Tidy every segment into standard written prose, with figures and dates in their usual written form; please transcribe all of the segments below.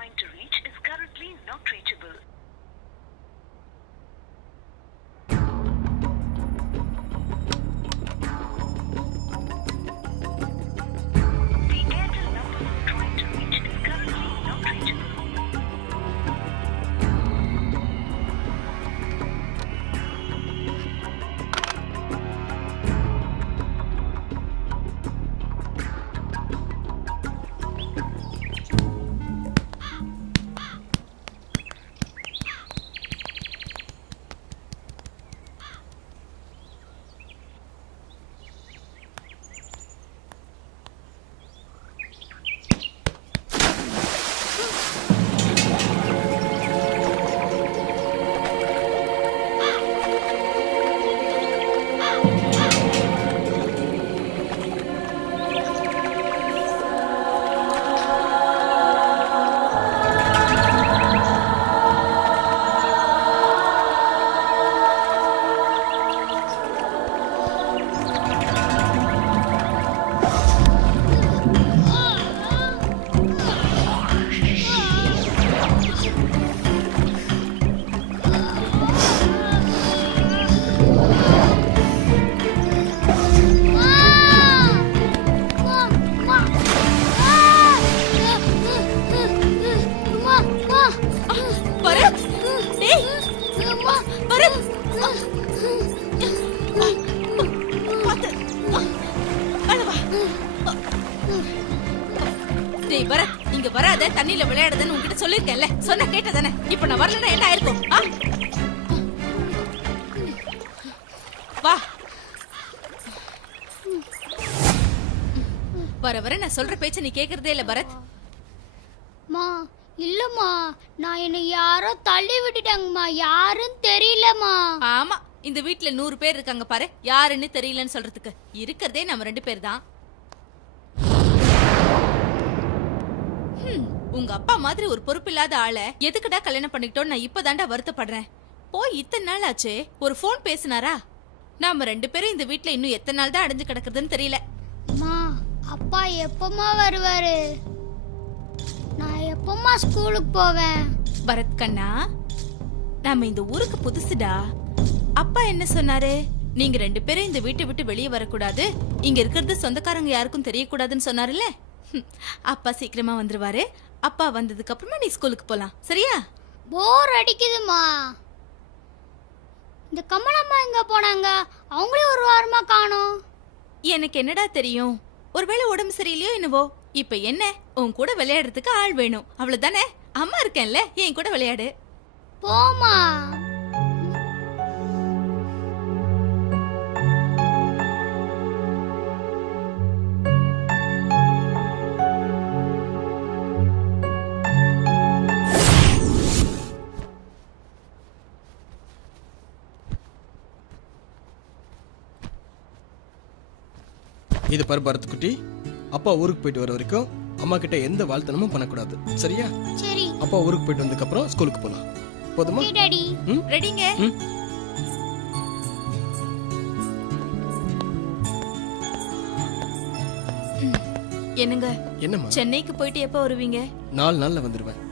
trying to reach is currently not reachable. The Airtel number you're trying to reach is currently not reachable. தண்ணில விளையாடுதுன்னு உன்கிட்ட சொல்லிருக்கேன்ல, சொன்ன கேட்டதானே? இப்ப நான் வரலன்னா என்ன ஆயிருக்கும்? வா, வர வர நான் சொல்ற பேச்ச நீ கேக்குறதே இல்ல பரத். மா இல்லம்மா, நான் என்ன யாரோ தள்ளி விட்டுட்டாங்கம்மா, யாருன்னு தெரியலம்மா. ஆமா, இந்த வீட்ல 100 பேர் இருக்காங்க பாரு, யாருன்னு தெரியலன்னு சொல்றதுக்கு. இருக்கிறதே நம்ம 2 பேர் தான். உங்க அப்பா மாதிரி ஒரு பொறுப்பில்லாத ஆளை எதுக்குடா கல்யாணம் பண்ணிக்கிட்டோன்னு நான் இப்பதான்டா வருத்தப்படுறேன். போய் இத்தனை நாள் ஆச்சு, ஒரு போன் பேசினாரா? நாம 2 பேரும் இந்த வீட்ல இன்னும் எத்தனை நாள் தான் அடைஞ்சு கிடக்குதுன்னு தெரியல. அம்மா, அப்பா எப்பமா வருவாரு? நான் எப்பமா ஸ்கூலுக்கு போவேன்? பரத் கண்ணா, நாம இந்த ஊருக்கு புதுசுடா. அப்பா என்ன சொன்னாரு? நீங்க 2 பேரும் இந்த வீட்டை விட்டு வெளியே வரக்கூடாது, இங்க இருக்கிறது சொந்தக்காரங்க யாருக்கும் தெரியக்கூடாதுன்னு சொன்னாருல்ல. அப்பா சீக்கிரமா வந்துருவாரு. அப்பா வந்ததுக்கு அப்புறமா நீ ஸ்கூலுக்கு போலாம், சரியா? போர் அடிக்குதுமா. இந்த கமலம்மா எங்க போனாங்க? அவங்களே ஒரு வாரமா காணோம். எனக்கு என்னடா தெரியும், ஒருவேளை உடம்பு சரியில்லையோ என்னவோ. இப்ப என்ன, உன் கூட விளையாடுறதுக்கு ஆள் வேணும், அவ்வளவுதானே? அம்மா இருக்கேன்ல, என் கூட விளையாடு. போமா. இது பாரு பரத் குட்டி, அப்பா ஊருக்கு போயிட்டு வர வரைக்கும் அம்மா கிட்ட எந்த வாழ்த்தனமும் பண்ணக்கூடாது, சரியா? சரி. அப்பா ஊருக்கு போயிட்டு வந்ததுக்கு அப்புறம் ஸ்கூலுக்கு போலாம், போதுமா? டாடி. ரெடிங்க? என்னங்க? என்னம்மா? சென்னைக்கு போயிட்டு எப்ப வருவீங்க? 4 நாள்ல வந்துருவேன்.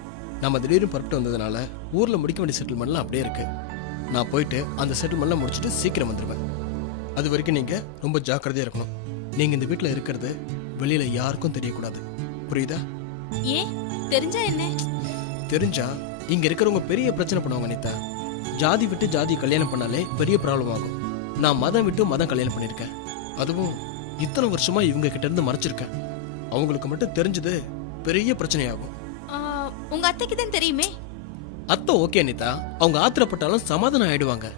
நம்ம திடீர்னு புறப்பட்டு வந்ததுனால ஊர்ல முடிக்க வேண்டிய செட்டில்மெண்ட்லாம் அப்படியே இருக்கு. நான் போயிட்டு அந்த செட்டில்மெண்ட்லாம் முடிச்சுட்டு சீக்கிரம் வந்துருவேன். அது வரைக்கும் நீங்க ரொம்ப ஜாக்கிரதையா இருக்கணும். நீங்க இந்த வீட்டுல இருக்கிறது வெளியில யாருக்கும் தெரியக்கூடாது, புரியுதா? ஏன்? தெரிஞ்சா என்ன? தெரிஞ்சா இங்க இருக்கிறவங்க பெரிய பிரச்சனை பண்ணுவாங்க அனிதா. ஜாதி விட்டு ஜாதி கல்யாணம் பண்ணாலே பெரிய ப்ராப்ளம் ஆகும். நான் மதம் விட்டு மதம் கல்யாணம் பண்ணிருக்கேன். அதுவும் இத்தனை வருஷமா இவங்க கிட்ட இருந்து மறைச்சிருக்கேன். அவங்களுக்கு மட்டும் தெரிஞ்சது பெரிய பிரச்சனையாகும். உங்க அத்தைக்கு தான் தெரியுமே. அத்தை ஓகே அனிதா, அவங்க ஆத்திரப்பட்டாலும் சமாதானம் ஆயிடுவாங்க.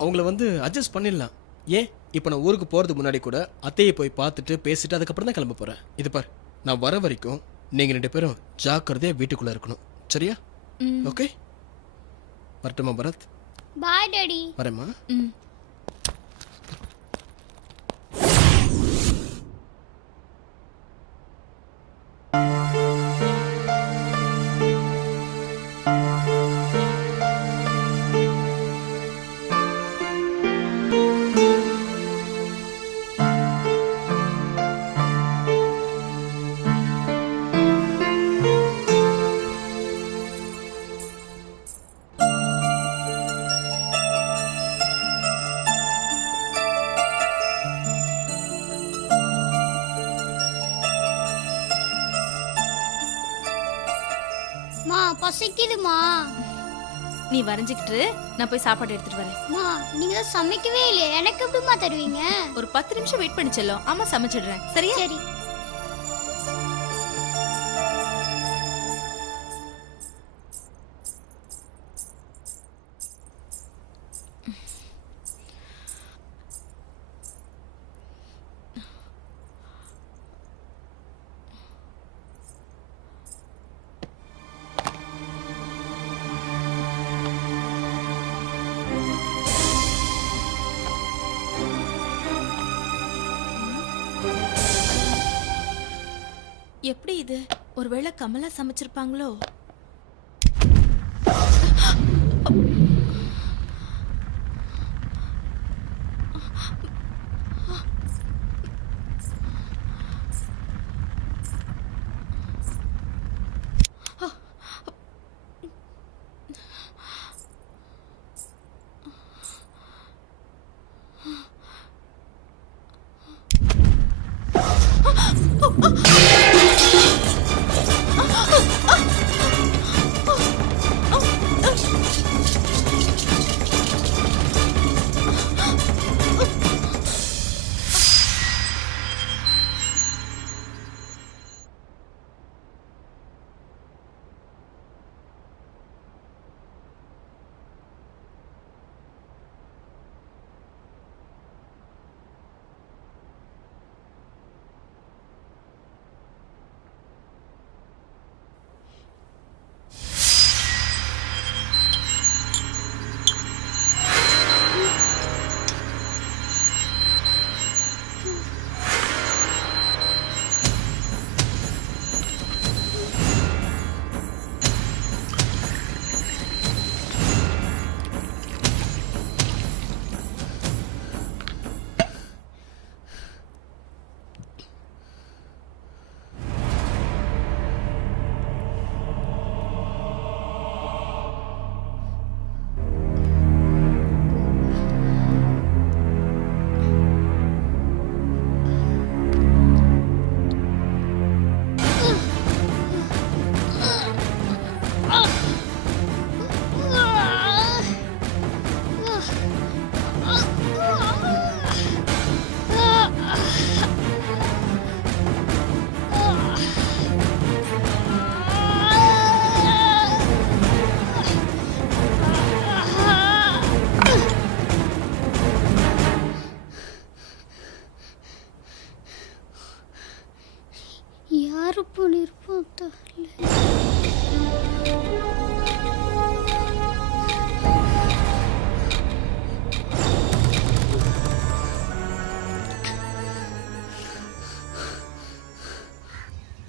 அவங்கள அட்ஜஸ்ட் பண்ணிடலாம். ஏன், இப்ப நான் ஊருக்கு போறதுக்கு முன்னாடி கூட அத்தையை போய் பார்த்துட்டு பேசிட்டு அதுக்கப்புறம் தான் கிளம்ப போறேன். இது பார், நான் வர வரைக்கும் நீங்க 2 பேரும் ஜாக்கிரதையா வீட்டுக்குள்ள இருக்கணும், சரியா? ஓகே, வரட்டுமா பரத்? Bye daddy. வரேம்மா. மா பசிக்குதுமா. நீ வரைஞ்சுக்கிட்டு நான் போய் சாப்பாடு எடுத்துட்டு வரேன். மா நீங்க தான் சமைக்கவே இல்லையே, எனக்கு எப்படிமா தருவீங்க? ஒரு 10 நிமிஷம் வெயிட் பண்ணி செல்லும். அம்மா சமைச்சிடுறேன். சரியா? சரி. எப்படி இது? ஒருவேளை கமலா சமைச்சிருப்பாங்களோ? யாரு பண்ணிருப்போம் தெரியல.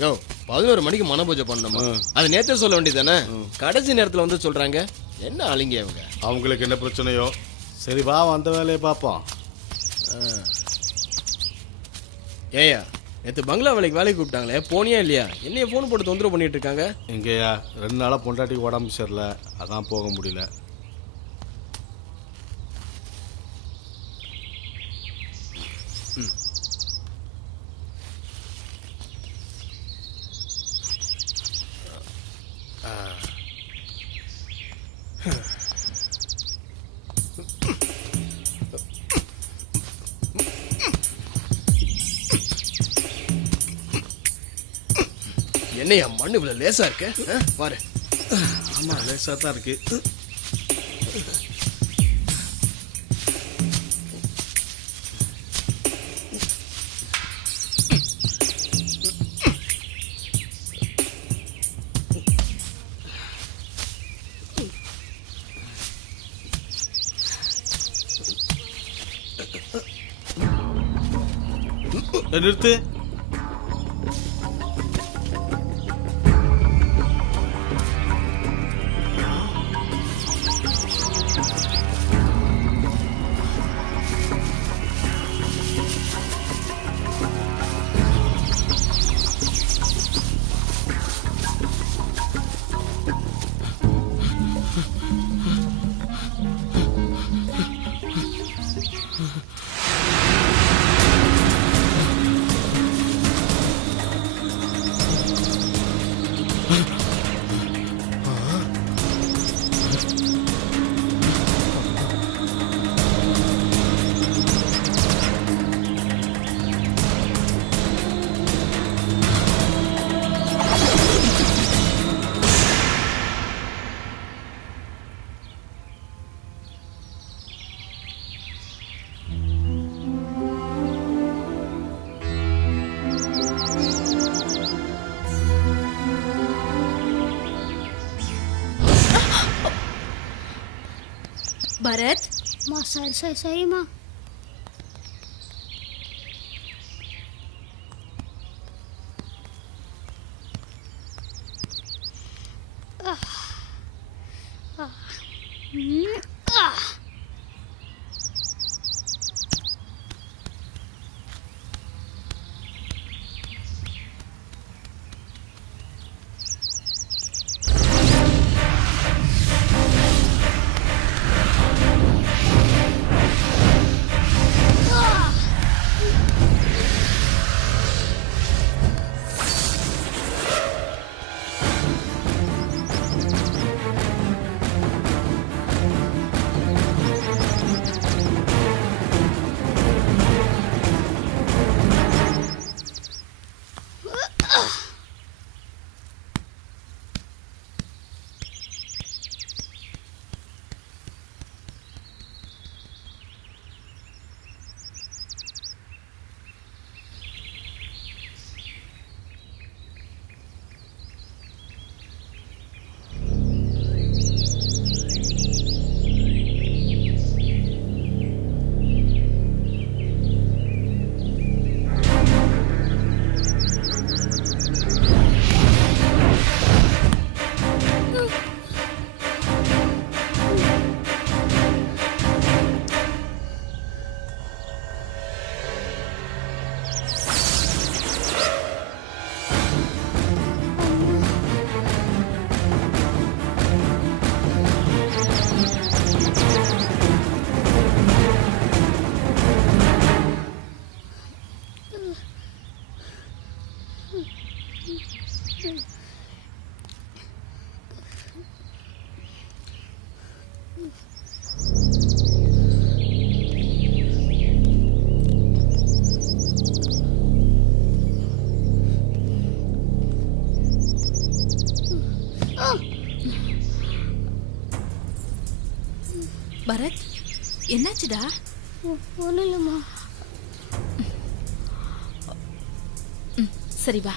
யோ 11 மணிக்கு மன பூஜை பண்ணணுமா? அது நேத்தே சொல்ல வேண்டியதானே? கடைசி நேரத்துல வந்து சொல்றாங்க. என்ன ஆளுங்க அவங்க? அவங்களுக்கு என்ன பிரச்சனையோ? சரி வா, வந்த வேலையை பார்ப்போம். ஏயா நேற்று பங்களா வேலைக்கு கூப்பிட்டாங்களே, போனியா இல்லையா? என்னைய ஃபோன் போட்டு தொந்தரவு பண்ணிட்டு இருக்காங்க. எங்கேயா 2 நாளாக பொண்டாட்டிக்கு உடம்பு சரியில்லை, அதான் போக முடியல. என்னையா மண்ணு இவ்வளவு லேசா இருக்கு? பாரு. ஆமா, லேசாக தான் இருக்கு. நிறுத்து. பரத், அம்மா சரி சரி சரிம்மா. பரத், என்னாச்சுடா? ஒன்றும் இல்லைம்மா. சரி வா.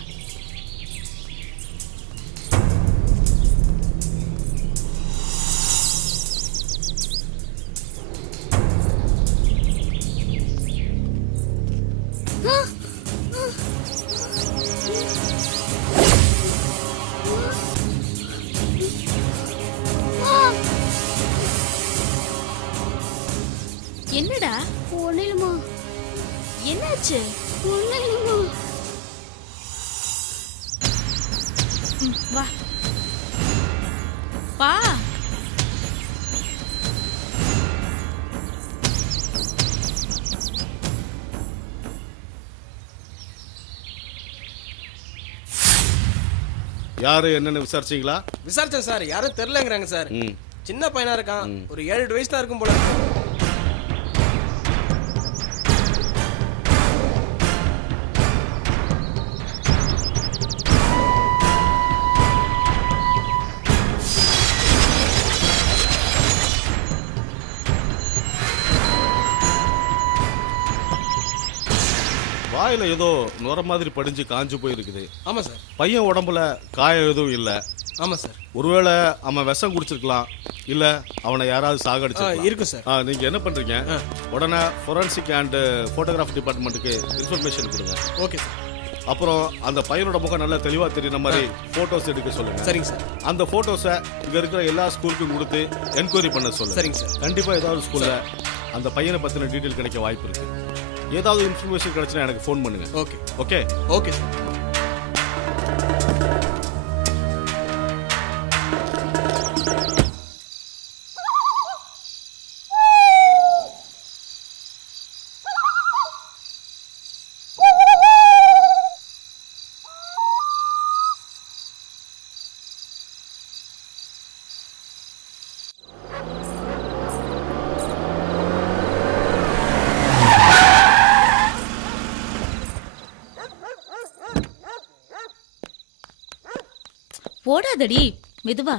என்னடா? ஒன்றும் இல்லைம்மா. என்னாச்சு? ஒன்றும் இல்லைம்மா. வா வா. யாரு என்னன்னு விசாரிச்சீங்களா? விசாரிச்சேன் சார், யாரும் தெரியலங்கிறாங்க சார். ம். சின்ன பையனா இருக்கான், ஒரு 7 வயசு தான் இருக்கும் போல. வாயில ஏதோ நுர மாதிரி படிஞ்சு காஞ்சு போயிருக்குது. ஆமா சார். பையன் உடம்புல காயம் எதுவும் இல்ல. ஆமா சார். ஒருவேளை அவன் விஷம் குடிச்சிருக்கலாம், இல்ல அவனை யாராவது சாகடிச்சிருக்கலாம். இருக்கு சார். நீங்க என்ன பண்றீங்க, உடனே ஃபோரன்சிக் அண்ட் போட்டோகிராஃபி டிபார்ட்மெண்ட்டுக்கு இன்ஃபர்மேஷன் கொடுங்க. Okay sir. அப்புறம் அந்த பையனோட முகம் நல்லா தெளிவா தெரியுற மாதிரி போட்டோஸ் எடுக்க சொல்லுங்க. சரிங்க சார். அந்த போட்டோஸை இங்க இருக்கிற எல்லா ஸ்கூலுக்கும் கொடுத்து என்கொயரி பண்ண சொல்லுங்க. சரிங்க சார். கண்டிப்பா ஏதாவது ஸ்கூல்ல அந்த பையனை பத்தின டீடைல் கிடைக்க வாய்ப்பு இருக்கு. ஏதாவது இன்ஃபர்மேஷன் கிடைச்சுன்னா எனக்கு ஃபோன் பண்ணுங்க. Okay okay okay sir. ஓடாதடி, மெதுவா.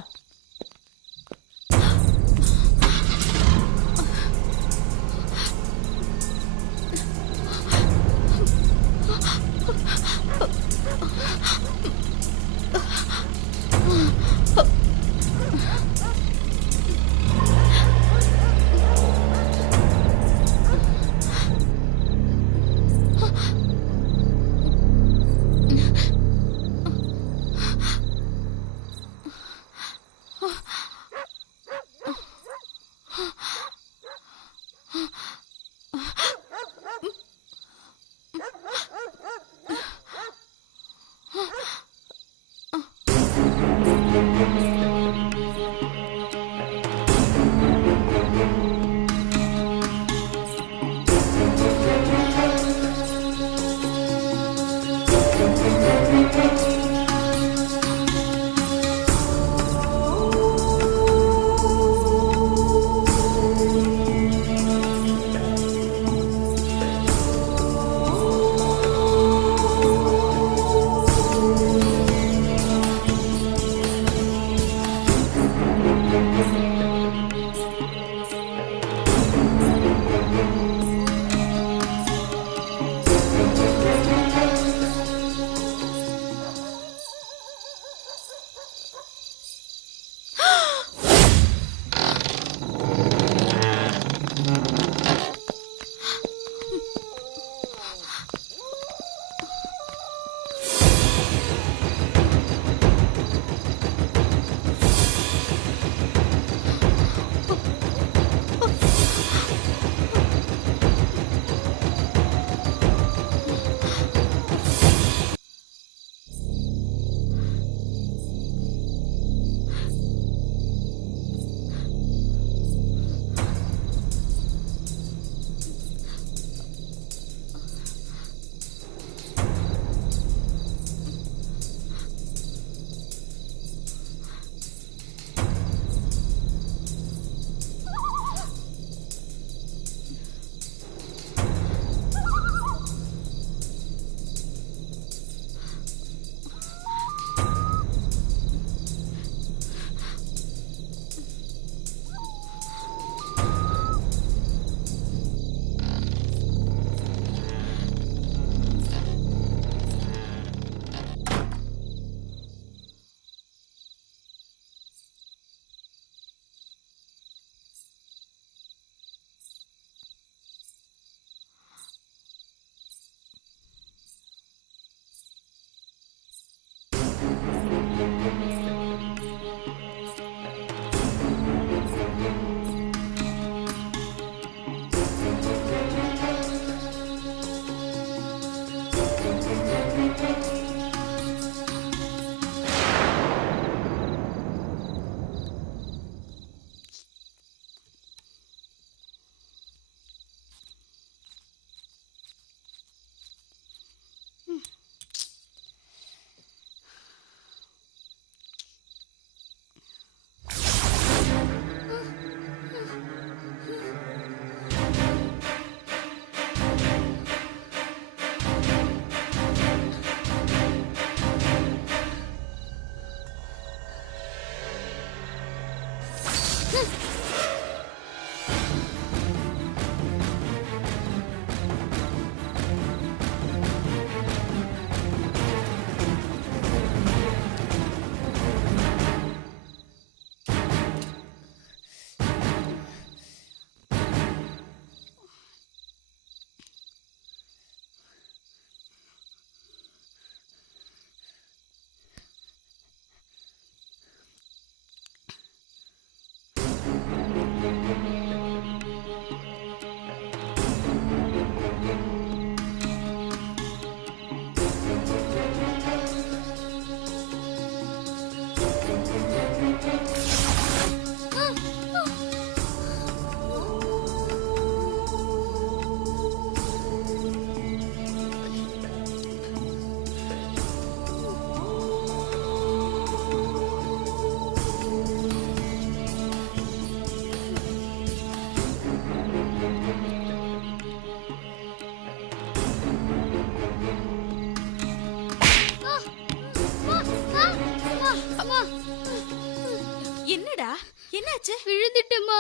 என்னாச்சு? விழுந்துட்டேம்மா.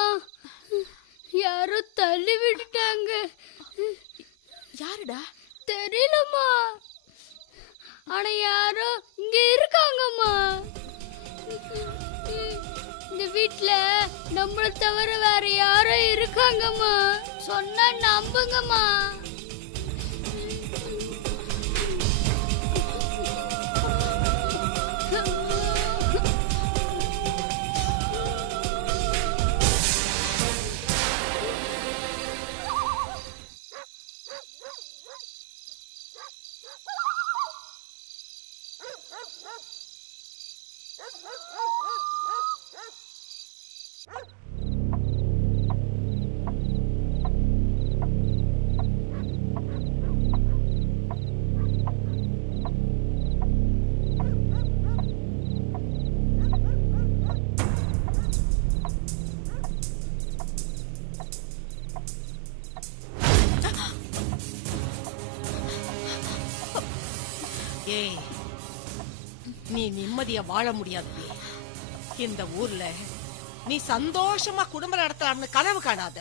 யாரோ தள்ளி விட்டுட்டாங்க. யாருடா? தெரியலம்மா. ஆனா யாரோ இங்க இருக்காங்கம்மா. இந்த வீட்ல நம்மள தவிர வேற யாரோ இருக்காங்கம்மா. சொன்னா நம்புங்கம்மா. ஏய், நீ நிம்மதியா வாழ முடியாது. இந்த ஊர்ல நீ சந்தோஷமா குடும்பம் நடத்தலாம்னு கனவு காணாத.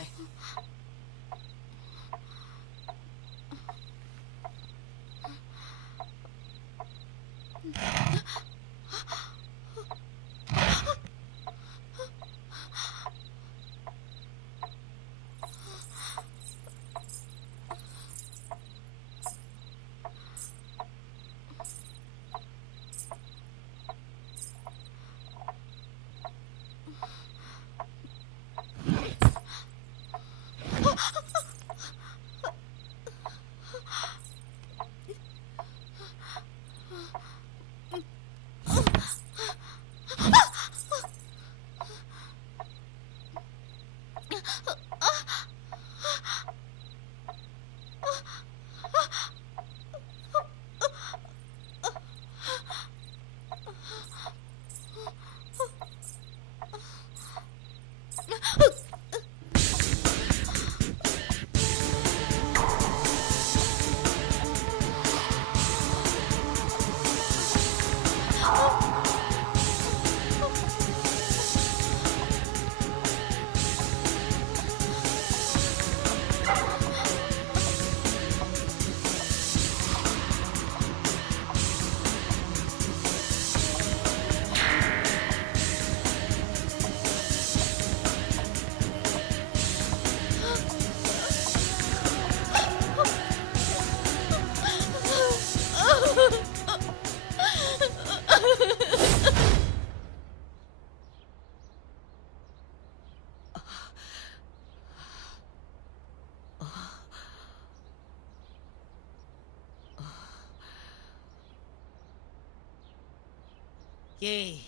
ஏய்,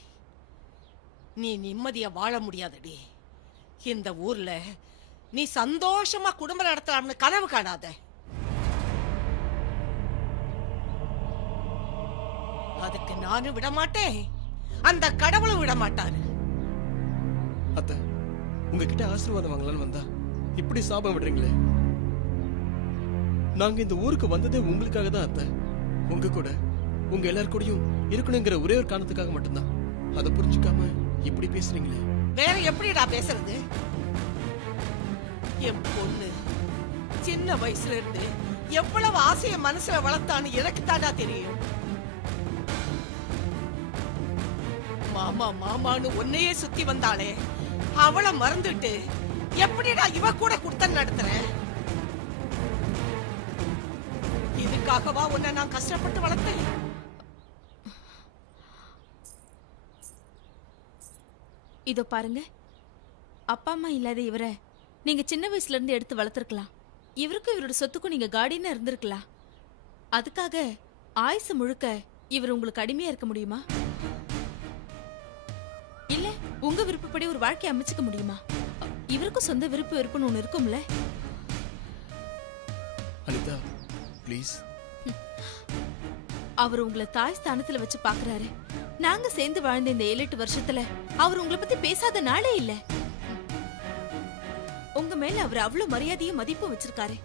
நீ நிம்மதியா வாழ முடியாதடி. இந்த ஊர்ல நீ சந்தோஷமா குடும்பம் நடத்தலாம்னு கனவு காணாத. அதுக்கு நானும் விட மாட்டேன், அந்த கடவுளும் விட மாட்டாரு. அத்தை, உங்ககிட்ட ஆசீர்வாதம் வாங்கலான்னு வந்தா இப்படி சாபம் விடுறீங்களே. நாங்க இந்த ஊருக்கு வந்ததே உங்களுக்காக தான் அத்தை. உங்க கூட உங்க எல்லார் கூடயும் இருக்கணுங்கிற ஒரே ஒரு காரணத்துக்காக மட்டும்தான். அதை புரிஞ்சுக்காம இப்படி பேசுறீங்களே. வேற எப்படிடா பேசுறது? என் பொண்ணு சின்ன வயசுல இருந்து எவ்வளவு ஆசைய மனசுல வளர்த்தான்னு எனக்கு தாண்டா தெரியும். மாமா மாமான்னு உன்னையே சுத்தி வந்தாளே, அவளை மறந்துட்டு எப்படிடா இவ கூட குடுத்தல் நடத்துற? இதுக்காகவா உன்னை நான் கஷ்டப்பட்டு வளர்த்தேன்? இதோ பாருங்க, அப்பா அம்மா இல்லாத இவரை நீங்க சின்ன வயசுல இருந்து எடுத்து வளர்த்துருக்கலாம். இவருக்கும் இவரோட சொத்துக்கும் நீங்க கார்டியனா இருந்திருக்கலாம். அதுக்காக ஆயுசு முழுக்க இவர் உங்களுக்கு அடிமையா இருக்க முடியுமா? இல்ல உங்க விருப்பப்படி ஒரு வாழ்க்கை அமைச்சுக்க முடியுமா? இவருக்கும் சொந்த விருப்ப வெறுப்புன்னு ஒண்ணு இருக்கும்ல. அனிதா ப்ளீஸ். அவர் உங்களை தாய் ஸ்தானத்துல வச்சு பாக்குறாரு. நாங்க சேர்ந்து வாழ்ந்த இந்த 7-8 வருஷத்துல அவர் உங்களை பத்தி பேசாத நாளே இல்ல. உங்க மேல அவர் அவ்வளவு மரியாதையும் மதிப்பும் வச்சிருக்காரு.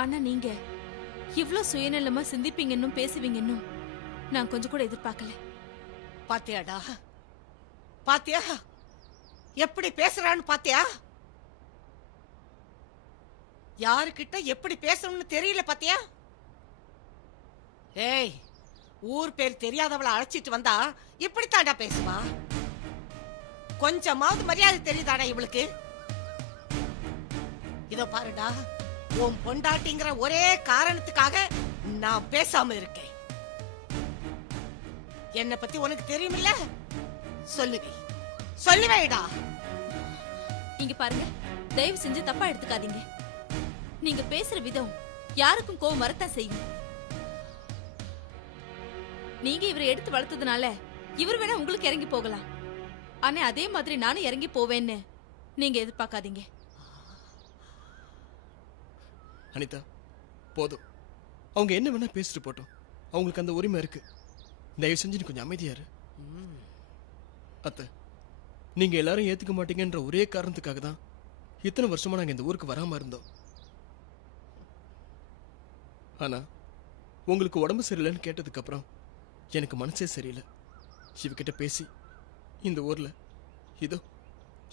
ஆனா நீங்க இவ்ளோ சுயநலமா சிந்திப்பீங்கன்னும் பேசுவீங்கன்னும் நான் கொஞ்சம் கூட எதிர்பார்க்கல. பாத்தியாடா, பாத்தியா எப்படி பேசுறான்னு? பாத்தியா யாருக்கிட்ட எப்படி பேசணும்னு தெரியல? பாத்தியா? ஏய், ஊர் பேர் தெரியாதவளை அழைச்சிட்டு வந்தா இப்படித்தாண்டா பேசுவா. கொஞ்சமாவது மரியாதை தெரியுதாடா இவளுக்கு? இதோ பாருடா, உன் பொண்டாட்டிங்கிற ஒரே காரணத்துக்காக நான் பேசாம இருக்கேன். என்ன பத்தி உனக்கு தெரியுமில்ல? சொல்லுவி, சொல்லுவேடா. இங்க பாருங்க, தயவு செஞ்சு தப்பா எடுத்துக்காதீங்க. நீங்க பேசுற விதம் யாருக்கும் கோவம் வரத்தான் செய்யும். நீங்க இவரை எடுத்து வளர்த்ததுனால இவர் வேணா உங்களுக்கு இறங்கி போகலாம். ஆனா அதே மாதிரி நானும் இறங்கி போவேன்னு நீங்க எதிர்பார்க்காதீங்க. அனிதா போதும், அவங்க என்ன வேணா பேசிட்டு போட்டோம். அவங்களுக்கு அந்த உரிமை இருக்கு. தயவு செஞ்சு நீ கொஞ்சம் அமைதியா இரு. அத்தை, நீங்க எல்லாரும் ஏத்துக்க மாட்டீங்கன்ற ஒரே காரணத்துக்காக தான் இத்தனை வருஷமா நாங்க இந்த ஊருக்கு வராம இருந்தோம். ஆனா உங்களுக்கு உடம்பு சரியில்லைன்னு கேட்டதுக்கப்புறம் எனக்கு மனசே சரியில்லை. இவகிட்ட பேசி இந்த ஊரில் இதோ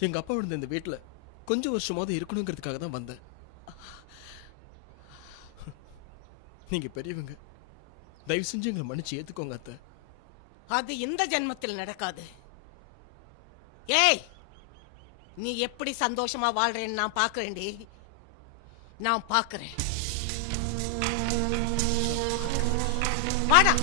எங்கள் அப்பா விழுந்த இந்த வீட்டில் கொஞ்சம் வருஷமாவது இருக்கணுங்கிறதுக்காக தான் வந்தேன். நீங்கள் பெரியவங்க, தயவு செஞ்சு எங்களை மன்னிச்சு ஏற்றுக்கோங்க அத்தை. அது இந்த ஜென்மத்தில் நடக்காது. ஏய், நீ எப்படி சந்தோஷமா வாழ்றேன்னு நான் பாக்குறேன்டி. நான் பாக்குறேன். வாடா.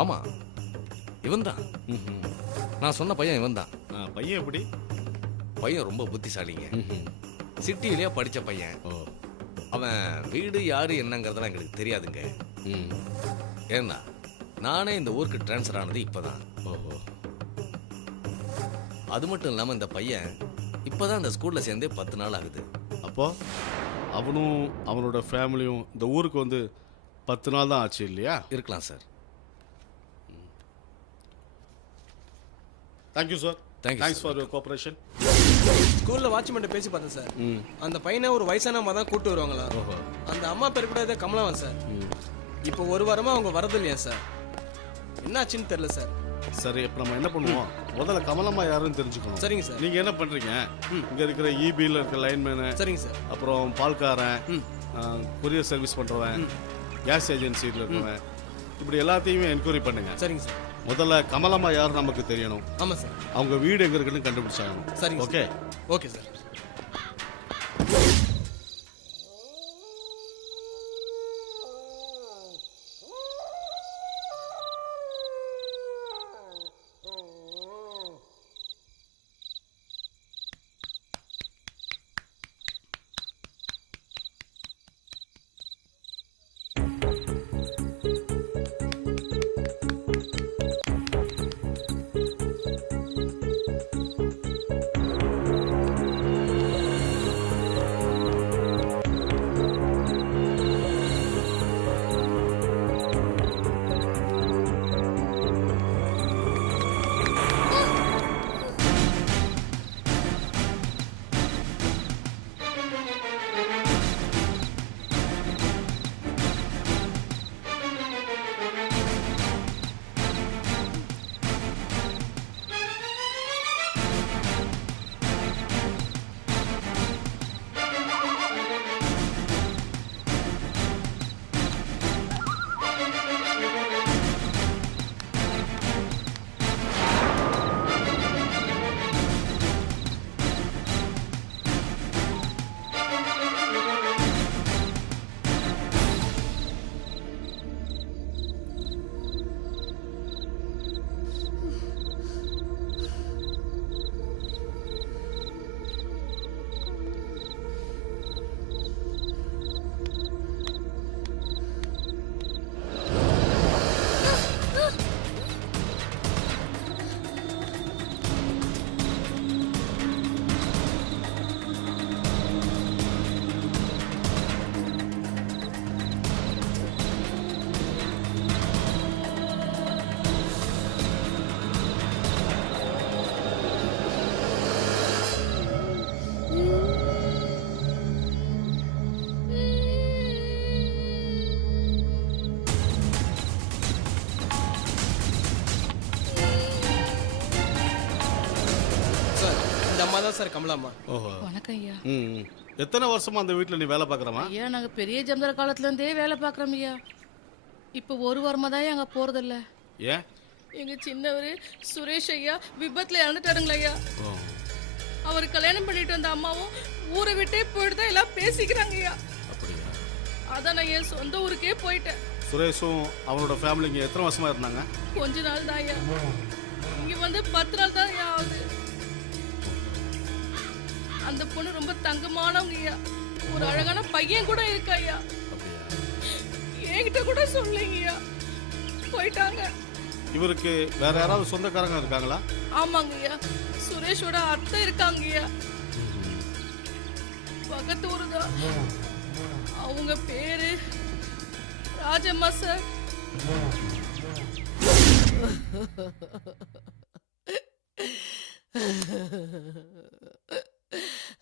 ஆமா, இவன்தான். நான் சொன்ன பையன் இவன்தான். பையன் எப்படி? பையன் ரொம்ப புத்திசாலிங்க. சிட்டியிலேயே படிச்ச பையன். அவன் வீடு யாரு என்னங்கிறதெல்லாம் எங்களுக்கு தெரியாதுங்க. ஏன்னா நானே இந்த ஊருக்கு டிரான்ஸ்ஃபர் ஆனது இப்பதான். அது மட்டும் இல்லாம இந்த பையன் இப்பதான் இந்த ஸ்கூல்ல சேர்ந்தே 10 நாள் ஆகுது. அப்போ அவனும் அவனோட ஃபேமிலியும் இந்த ஊருக்கு வந்து 10 நாள் தான் ஆச்சு இல்லையா? இருக்கலாம் sir. Thank you sir. Thank you, thanks sir. For your cooperation. ஸ்கூலில் வாட்ச்மேன் பேசி பார்த்தேன் சார். அந்த பையனை ஒரு வயசான அம்மா தான் கூப்பிட்டு வருவாங்களா? அந்த அம்மா பேர் கூட ஏதோ கமலாவன் சார். இப்போ ஒரு வாரமாக அவங்க வரது இல்லையா சார்? என்னாச்சுன்னு தெரியல சார். சரி, இப்போ நம்ம என்ன பண்ணுவோம்? முதல்ல கமலம்மா யாருன்னு தெரிஞ்சுக்கணும். சரிங்க சார். நீங்க என்ன பண்றீங்க? இங்க இருக்கிற இபியில் இருக்கிற லைன்மேனு, சரிங்க சார். அப்புறம் பால்காரன், கொரியர் சர்வீஸ் பண்றவன், கேஸ் ஏஜென்சியில் இருக்கிறவன், இப்படி எல்லாத்தையுமே என்கொயரி பண்ணுங்க. சரிங்க சார். முதல்ல கமலம்மா யார் நமக்கு தெரியணும். ஆமாம் சார். அவங்க வீடு எங்க இருக்குன்னு கண்டுபிடிச்சாகணும். சரிங்க ஓகே? Okay sir. இந்த அம்மா தான் சார் கமலாம்மா. ஓஹோ. வணக்கம் ஐயா. ம் எத்தனை வருஷமா அந்த வீட்டில் நீ வேலை பார்க்குறமா? ஐயா நாங்க பெரிய ஜமீன்தார் காலத்துல இருந்தே வேலை பார்க்குறோம் ஐயா. இப்போ ஒரு வாரமா தான் அங்க போறதில்ல. ஏன்? எங்க சின்னவரு சுரேஷ் ஐயா விபத்துல இறந்துட்டாருங்களா ஐயா. அவர் கல்யாணம் பண்ணிட்டு வந்த அம்மாவும் ஊரை விட்டே போயிட்டு தான் எல்லாம் பேசிக்கிறாங்க ஐயா. அப்படியா? அதான் நான் என் சொந்த ஊருக்கே போயிட்டேன். சுரேஷும் அவனோட ஃபேமிலி இங்கே எத்தனை வருஷமா இருந்தாங்க? கொஞ்ச நாள் தான் ஐயா. இங்க வந்து 10 நாள் தான் ஐயா ஆகுது. அந்த பொண்ணு ரொம்ப தங்கமானவங்க ஐயா. ஒரு அழகான பையன் கூட இருக்கா ஐயா. என்கிட்ட கூட சொல்லலைங்கய்யா, போயிட்டாங்க. இவருக்கு வேற யாராவது சொந்தக்காரங்க இருக்காங்களா? ஆமாங்கய்யா, சுரேஷோட அத்தை இருக்காங்கய்யா. பக்கத்து ஊரு தான். அவங்க பேரு ராஜம்மா சார்.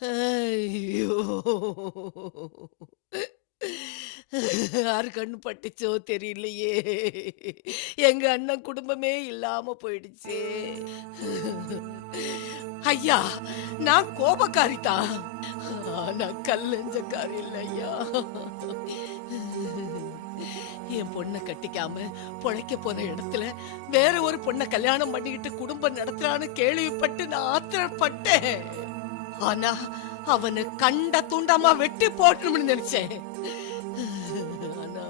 ஐயோ, யாரு கண்ணு பட்டுச்சோ தெரியலையே. எங்க அண்ணன் குடும்பமே இல்லாம போயிடுச்சு. ஐயா, நான் கோபக்காரி தான், ஆனா கல்லஞ்சக்காரி இல்ல ஐயா. என் பொண்ணை கட்டிக்காம பொழைக்க போன இடத்துல வேற ஒரு பொண்ணை கல்யாணம் பண்ணிக்கிட்டு குடும்பம் நடத்துறான்னு கேள்விப்பட்டு நான் ஆத்திரப்பட்டேன். ஆனா அவனை கண்ட துண்டமா வெட்டி போட்டணும்னு நினைச்சேன். ஆனா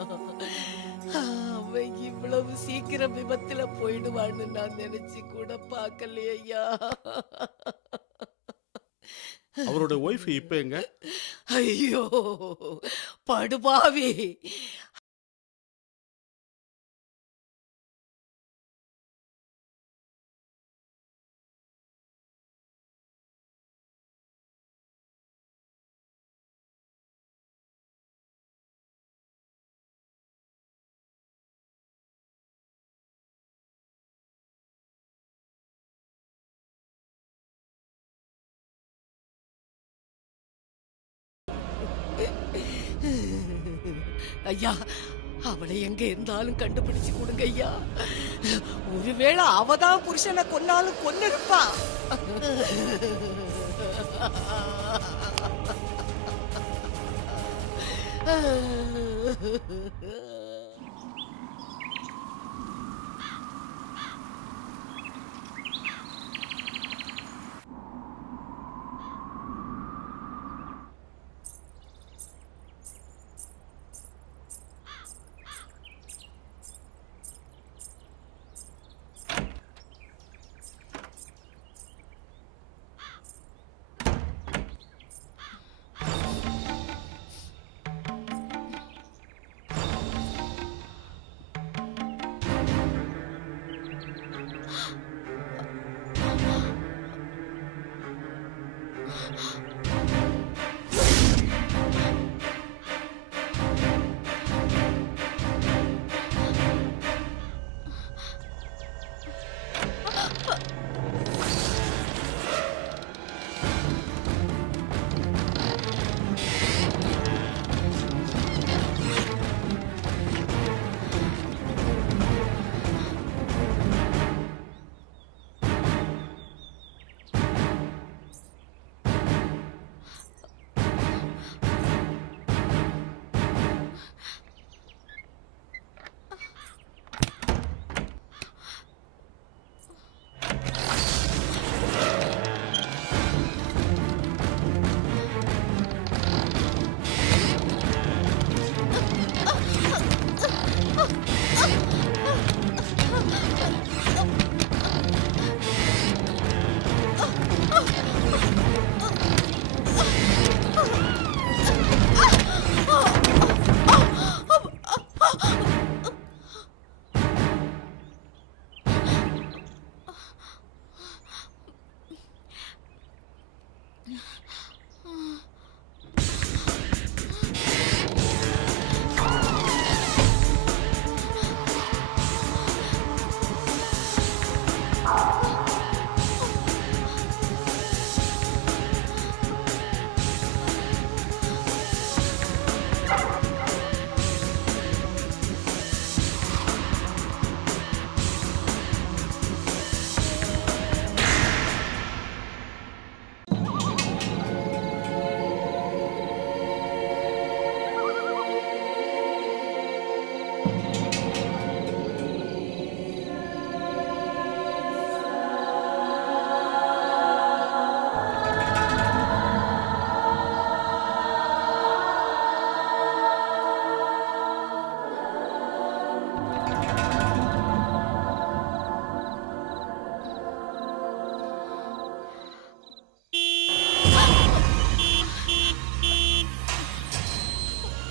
அவன் இவ்வளவு சீக்கிரம் விபத்துல போயிடுவான்னு நான் நினைச்சு கூட பார்க்கலையா. அவரோட ஒய்ஃப் இப்ப எங்க? ஐயோ படுபாவி, ஐயா அவளை எங்க இருந்தாலும் கண்டுபிடிச்சு கொடுங்க ஐயா. ஒருவேளை அவதான் புருஷனை கொன்னாலும் கொன்னிருப்பா.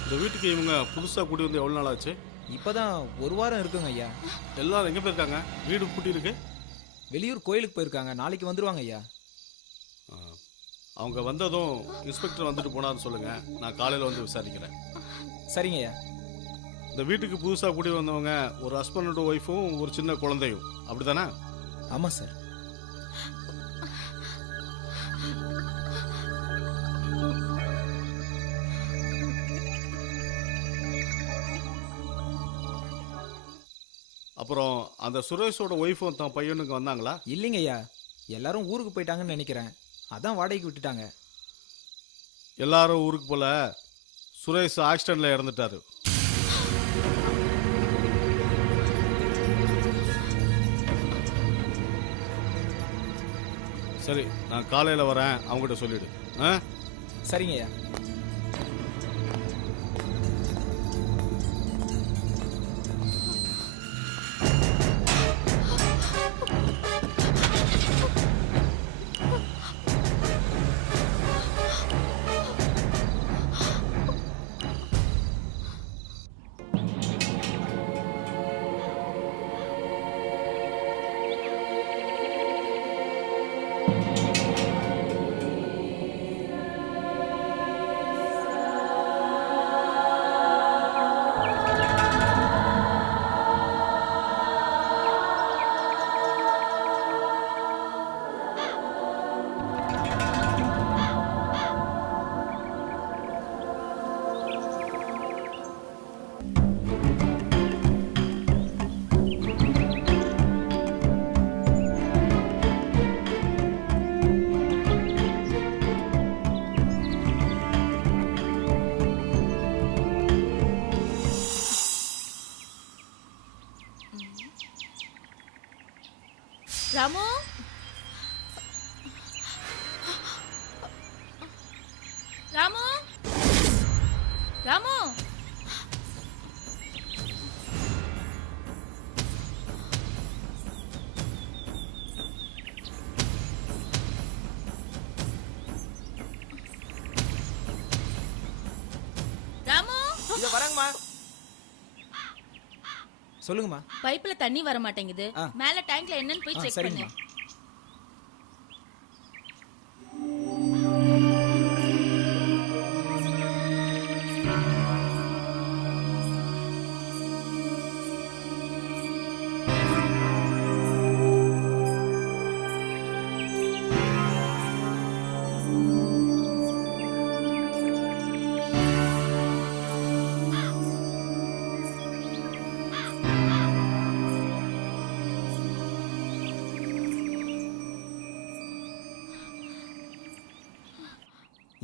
இந்த வீட்டுக்கு இவங்க புதுசாக கூட்டி வந்து எவ்வளோ நாள் ஆச்சு? இப்பதான் ஒரு வாரம் இருக்குங்க ஐயா. எல்லாரும் எங்கே போயிருக்காங்க? வீடு பூட்டி இருக்கு. வெளியூர் கோயிலுக்கு போயிருக்காங்க, நாளைக்கு வந்துருவாங்க ஐயா. அவங்க வந்ததும் இன்ஸ்பெக்டர் வந்துட்டு போனான்னு சொல்லுங்க, நான் காலையில் வந்து விசாரிக்கிறேன். சரிங்க ஐயா. இந்த வீட்டுக்கு புதுசாக கூட்டி வந்தவங்க ஒரு ஹஸ்பண்டோட ஒய்ஃபும் ஒரு சின்ன குழந்தையும், அப்படிதானே? ஆமாம் சார். அப்புறம் அந்த சுரேஷோட ஒய்ஃபும் தான் பையனுக்கு வந்தாங்களா? இல்லைங்க ஐயா, எல்லாரும் ஊருக்கு போயிட்டாங்கன்னு நினைக்கிறேன். அதான் வாடகைக்கு விட்டுட்டாங்க. எல்லாரும் ஊருக்கு போல சுரேஷ் ஆக்சிடென்ட்ல இறந்துட்டாரு. சரி, நான் காலையில் வரேன், அவங்ககிட்ட சொல்லிடு. சரிங்க ஐயா. ராமு, ராமு, ராமு. ராமு, இதோ வரேங்கம்மா. சொல்லுங்கம்மா. பைப்ல தண்ணி வர மாட்டேங்குது. ஆ. மேல டேங்க்ல என்னன்னு போய் செக் பண்ணு. சரிங்கம்மா.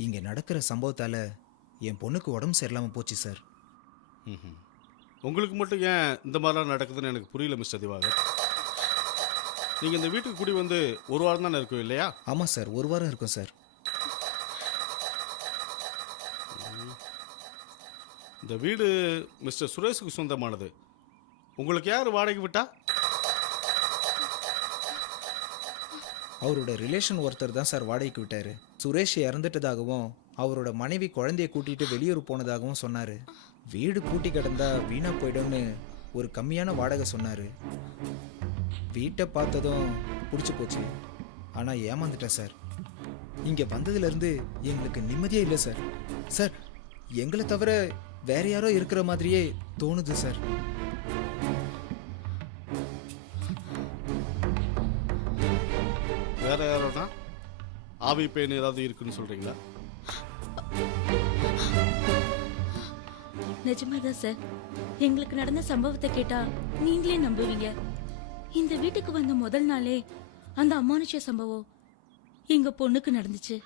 இங்க நடக்கிற சம்பவத்தால என் பொண்ணுக்கு உடம்பு சரியில்லாம போச்சு சார். உங்களுக்கு மட்டும் ஏன் இந்த மாதிரிலாம் நடக்குதுன்னு எனக்கு புரியல மிஸ்டர் திவாகர். நீங்கள் இந்த வீட்டுக்கு கூடி வந்து ஒரு வாரம் தானே இருக்கும் இல்லையா? ஆமாம் சார், ஒரு வாரம் இருக்கும் சார். இந்த வீடு மிஸ்டர் சுரேஷுக்கு சொந்தமானது. உங்களுக்கு யார் வாடகை விட்டா? அவரோட ரிலேஷன் ஒருத்தர் தான் சார் வாடகைக்கு விட்டாரு. சுரேஷ் இறந்துட்டதாகவும் அவரோட மனைவி குழந்தைய கூட்டிட்டு வெளியூர் போனதாகவும் சொன்னாரு. வீடு பூட்டி கிடந்தா வீணா போயிடும்னு ஒரு கம்மியான வாடகை சொன்னாரு. வீட்டை பார்த்ததும் பிடிச்சி போச்சு. ஆனால் ஏமாந்துட்டேன் சார். இங்கே வந்ததுலேருந்து எங்களுக்கு நிம்மதியே இல்லை சார். சார், எங்களை தவிர வேற யாரோ இருக்கிற மாதிரியே தோணுது சார். வேற யாரோனா ஆவி பெயின் ஏதாவது இருக்குன்னு சொல்றீங்களா? நிஜமாதான் சார். எங்களுக்கு நடந்த சம்பவத்தை கேட்டா நீங்களே நம்புவீங்க. இந்த வீட்டுக்கு வந்த முதல் நாளே அந்த அமானுஷ்ய சம்பவம் எங்க பொண்ணுக்கு நடந்துச்சு.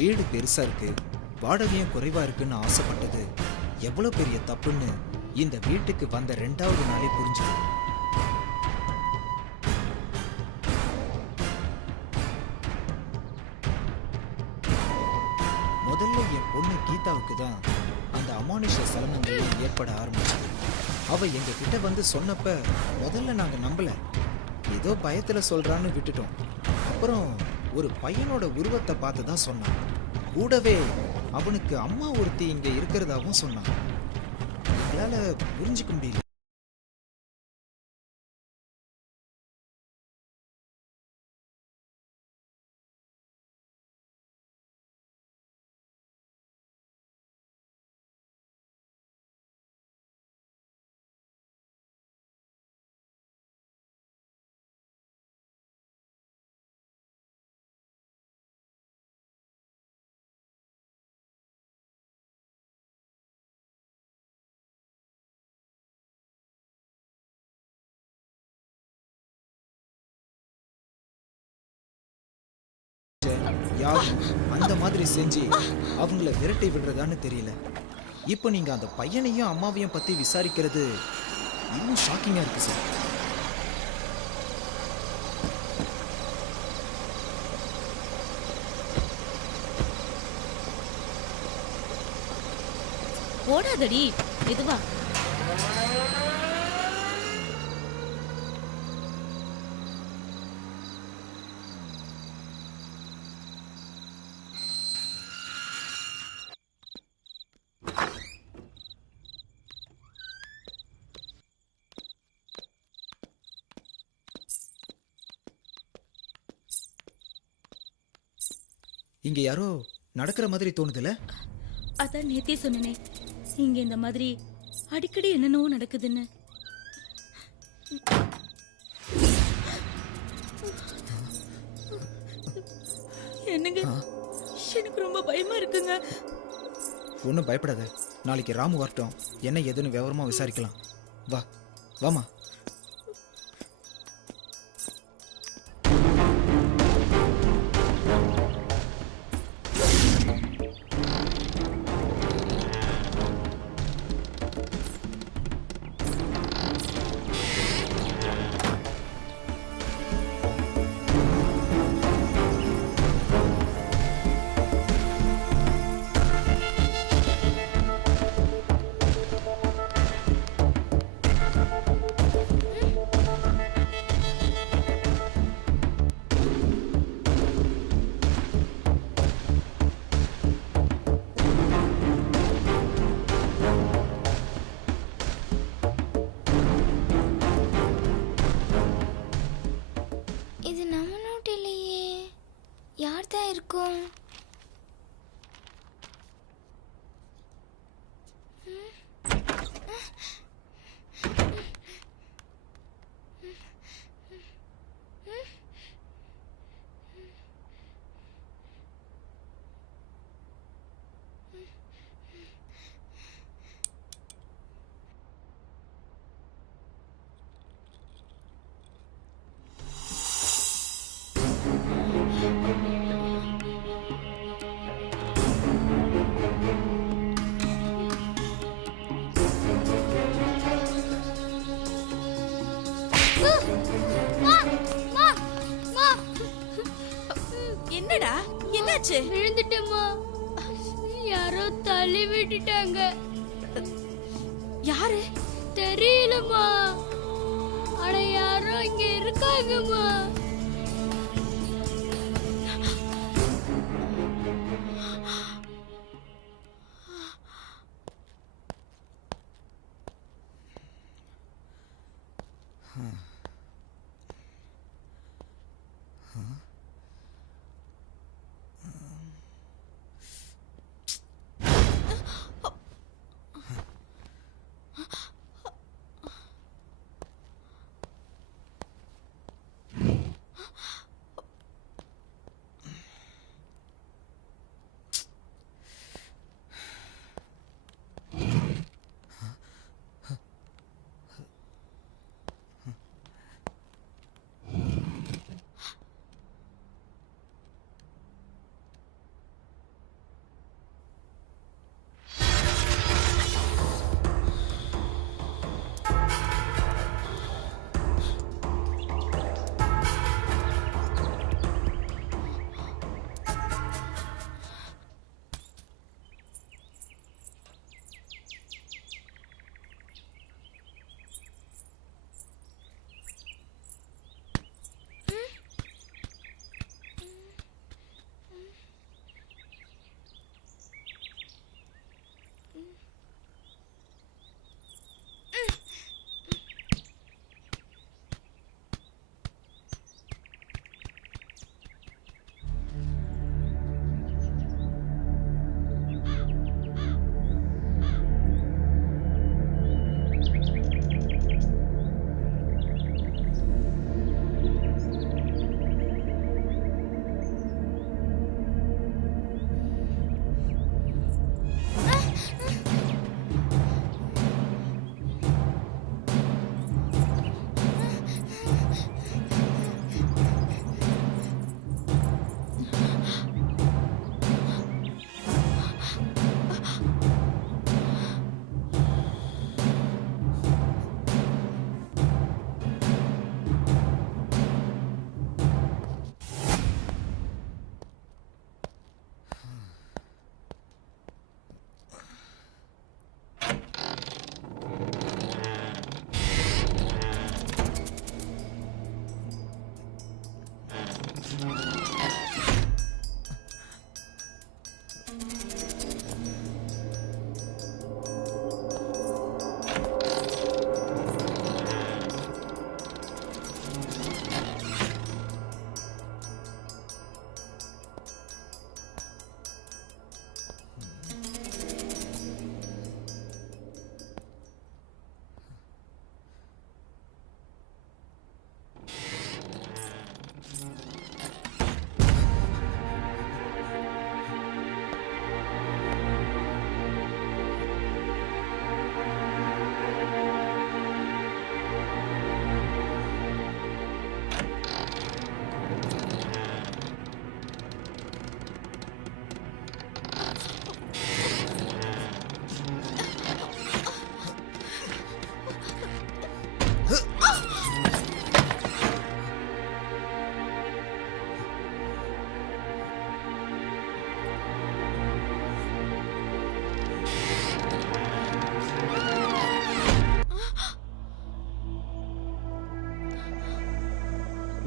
வீடு பெருசா இருக்கு, வாடகையும் குறைவா இருக்குன்னு ஆசைப்பட்டது எவ்வளவு பெரிய தப்புன்னு இந்த வீட்டுக்கு வந்த 2வது நாளே புரிஞ்சுது. முதல்ல என் பொண்ணு கீதாவுக்கு தான் அந்த அமானுஷ சலனங்கள் ஏற்பட ஆரம்பிச்சது. அவ எங்க கிட்ட வந்து சொன்னப்ப முதல்ல நாங்க நம்பல, ஏதோ பயத்துல சொல்றான்னு விட்டுட்டோம். அப்புறம் ஒரு பையனோட உருவத்தை பார்த்து தான் சொன்னான். கூடவே அவனுக்கு அம்மா ஒருத்தி இங்க இருக்கிறதாவும் சொன்னான். என்னால புரிஞ்சுக்க முடியல. யார் அந்த மாதிரி செஞ்சு அவங்கள விரட்டி விடுறதான்னு தெரியல. இப்போ நீங்க அந்த பையனையும் அம்மாவையும் பத்தி விசாரிக்கிறது இன்னும் ஷாக்கிங்கா இருக்கு சார். ஓடாதடி மெதுவா. இங்க யாரோ நடக்கிற மாதிரி தோணுதுல. அதான் நேத்தே சொன்னனே, இங்க இந்த மாதிரி அடிக்கடி என்னென்னவோ நடக்குதுன்னு. என்னங்க, எனக்கு ரொம்ப பயமா இருக்குங்க. ஒன்றும் பயப்படாத. நாளைக்கு ராமு வரட்டும், என்ன ஏதுன்னு விவரமா விசாரிக்கலாம். வா வாமா. இது நம்ம நோட்டு இல்லையே, யார் தான் இருக்கும்? என்னடா, என்னாச்சு? விழுந்துட்டேம்மா. யாரோ தள்ளி விட்டுட்டாங்க. யாரு? தெரியலம்மா. ஆனா யாரோ இங்க இருக்காங்கம்மா.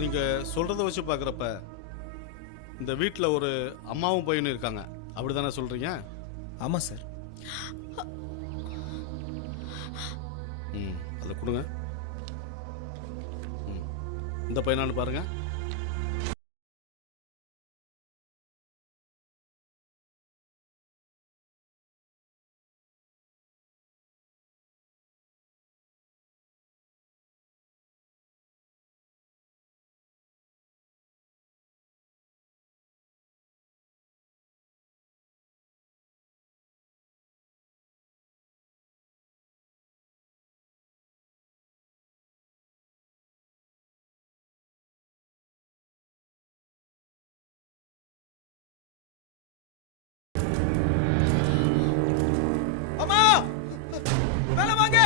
நீங்க சொல்றத வச்சு பார்க்குறப்ப இந்த வீட்டில் ஒரு அம்மாவும் பையனும் இருக்காங்க, அப்படிதானே சொல்றீங்க? ஆமாம் சார். ம், அதை கொடுங்க. ம், இந்த பையனான்னு பாருங்க. அம்மா மேல வாங்க.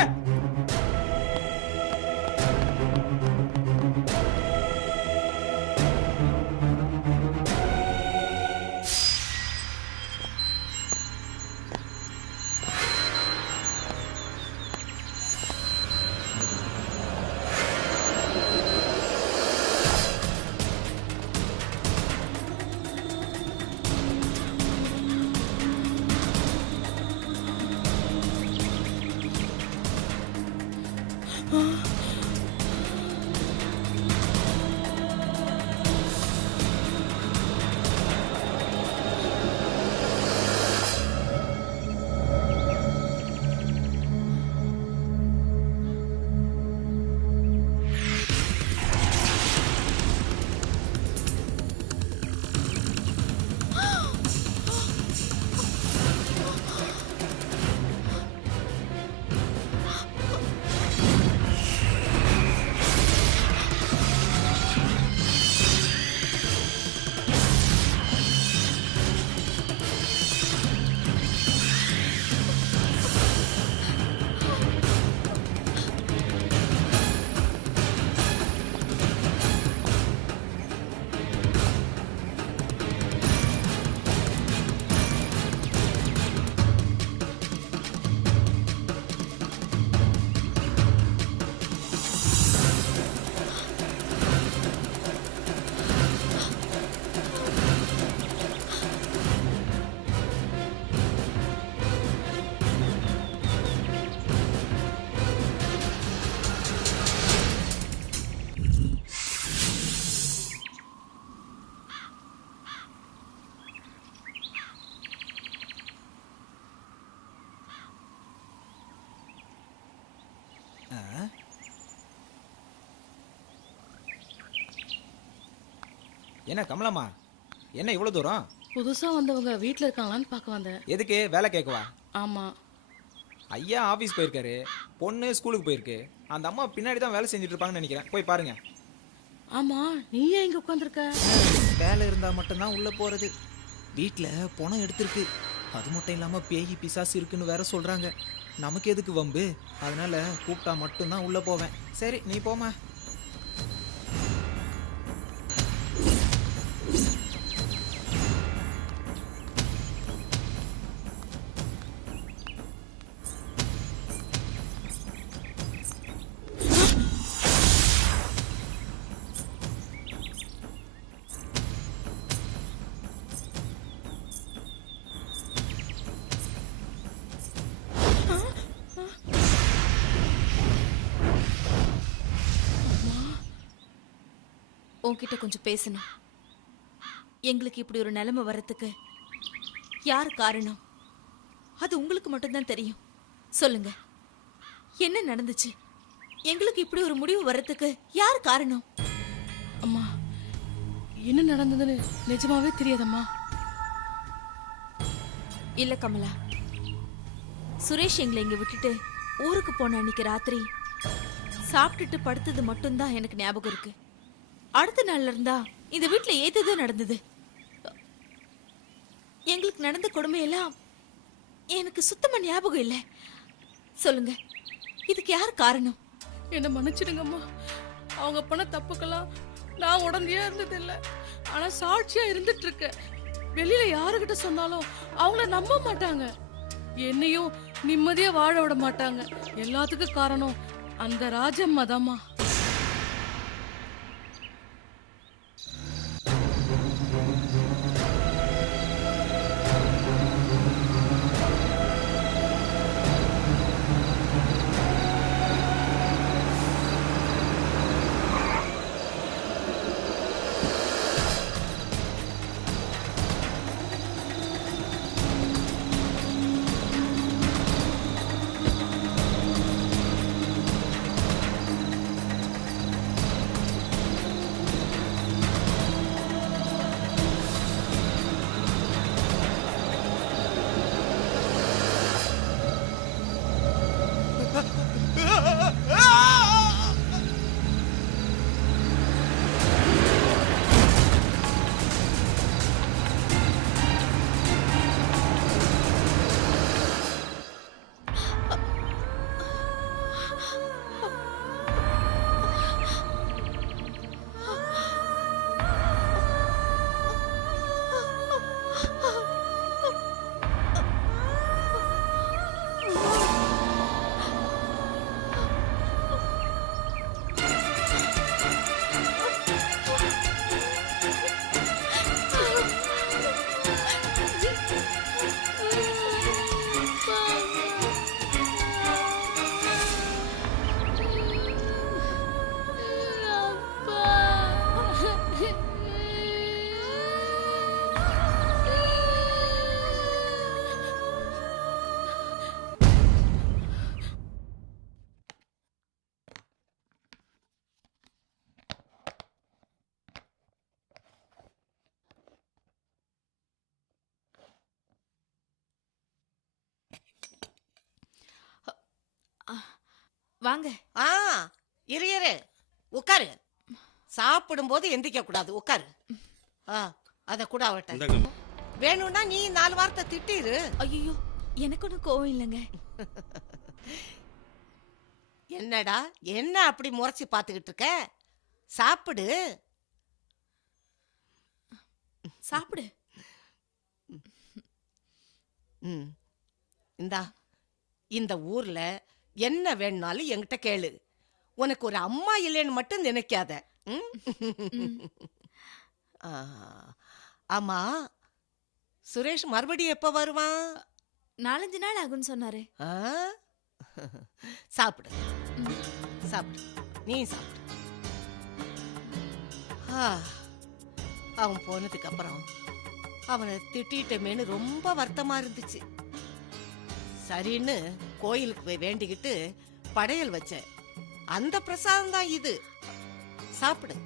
என்ன கமலம்மா, என்ன இவ்வளோ தூரம்? புதுசா வந்தவங்க வீட்ல இருக்காங்களான்னு பார்க்க வந்தேன். எதுக்கு? வேலை கேட்கவா? ஆமா. ஐயா ஆஃபீஸ் போயிருக்காரு, பொண்ணு ஸ்கூலுக்கு போயிருக்கு. அந்த அம்மா பின்னாடி தான் வேலை செஞ்சுட்டு இருப்பாங்கன்னு நினைக்கிறேன். போய் பாருங்க. ஆமா, நீ ஏன் இங்க உட்காந்துருக்க? வேலை இருந்தால் மட்டும்தான் உள்ளே போகிறது. வீட்டில் பணம் எடுத்திருக்கு. அது மட்டும் இல்லாமல் பேய் பிசாசு இருக்குன்னு வேற சொல்கிறாங்க. நமக்கு எதுக்கு வம்பு? அதனால கூப்பிட்டா மட்டும்தான் உள்ளே போவேன். சரி, நீ போமா. உன்கிட்ட கொஞ்சம் பேசணும். எங்களுக்கு இப்படி ஒரு நிலைமை வர்றதுக்கு யார் காரணம்? அது உங்களுக்கு மட்டும்தான் தெரியும். சொல்லுங்க, என்ன நடந்துச்சு? எங்களுக்கு இப்படி ஒரு முடிவு வர்றதுக்கு யார் காரணம்? அம்மா, என்ன நடந்ததுன்னு நிஜமாவே தெரியாதம்மா. இல்ல கமலா, சுரேஷ் எங்களை இங்க விட்டுட்டு ஊருக்கு போன அன்னைக்கு ராத்திரி சாப்பிட்டுட்டு படுத்தது மட்டும்தான் எனக்கு ஞாபகம் இருக்கு. அடுத்த நாள்ல இருந்தா இந்த வீட்டுல ஏதேதோ நடந்தது. எங்களுக்கு நடந்த கொடுமையெல்லாம் எனக்கு சுத்தமா ஞாபகம் இல்லை. சொல்லுங்க, இதுக்கு யார் காரணம்? என்ன மன்னிச்சிடுங்கம்மா. அவங்க பண்ண தப்புக்கெல்லாம் நான் உடந்தையா இருந்தது இல்லை. ஆனா சாட்சியா இருந்துட்டு இருக்க. வெளியில யாருகிட்ட சொன்னாலும் அவங்கள நம்ப மாட்டாங்க. என்னையும் நிம்மதியா வாழ விட மாட்டாங்க. எல்லாத்துக்கும் காரணம் அந்த ராஜம்மா தாம்மா. வாங்க. ஆ இரு உட்காரு. சாப்பிடும்போது எந்திரிக்க கூடாது, உட்காரு. அத கூட அவட்ட வேணும்னா நீ 4 வார்த்தை திட்டிரு. ஐயோ, எனக்கு ஒன்றும் கோவம் இல்லைங்க. என்னடா என்ன அப்படி முறைச்சி பார்த்துக்கிட்டு இருக்க? சாப்பிடு சாப்பிடு. இந்தா, இந்த ஊர்ல என்ன வேணும்னாலும் என்கிட்ட கேளு. உனக்கு ஒரு அம்மா இல்லைன்னு மட்டும் நினைக்காத. ஆமா, சுரேஷ் மறுபடியும் எப்ப வருவான்? 4-5 நாள் ஆகும்னு சொன்னாரு. சாப்பிடு சாப்பிடு, நீ சாப்பிடு. அவன் போனதுக்கு அப்புறம் அவனை திட்டிட்டமேனு ரொம்ப வருத்தமா இருந்துச்சு. சரின்னு கோயிலுக்கு போய் வேண்டிக்கிட்டு படையல் வச்சேன். அந்த பிரசாதம் தான் இது. சாப்பிடு.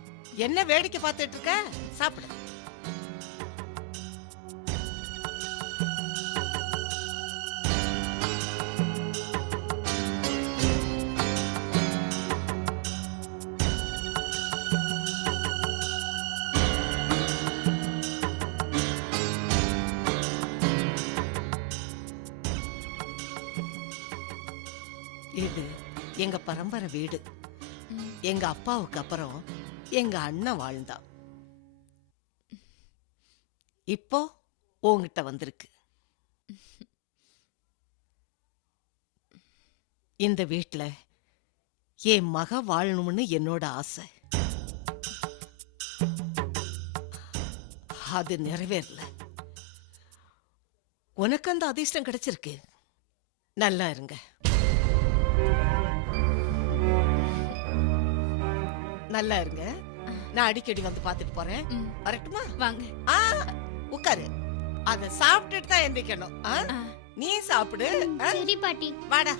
என்ன வேடிக்கை பார்த்துட்டு இருக்க? சாப்பிடு. இது எங்க பரம்பரை வீடு. எங்க அப்பாவுக்கு அப்புறம் எங்க அண்ணன் வாழ்ந்தான். இப்போ உன்கிட்ட வந்திருக்கு. இந்த வீட்டுல என் மக வாழணும்னு என்னோட ஆசை. அது நிறைவேறல. உனக்கு அந்த அதிர்ஷ்டம் கிடைச்சிருக்கு. நல்லா இருங்க. நல்லா இருங்க. நான் அடிக்கடி வந்து பாத்துட்டு போறேன். வரட்டுமா? வாங்க. உட்காரு. அத சாப்பிட்டுட்டு தான் எந்திரிக்கணும். நீ சாப்பிடு. சரி பாட்டி. வாடா.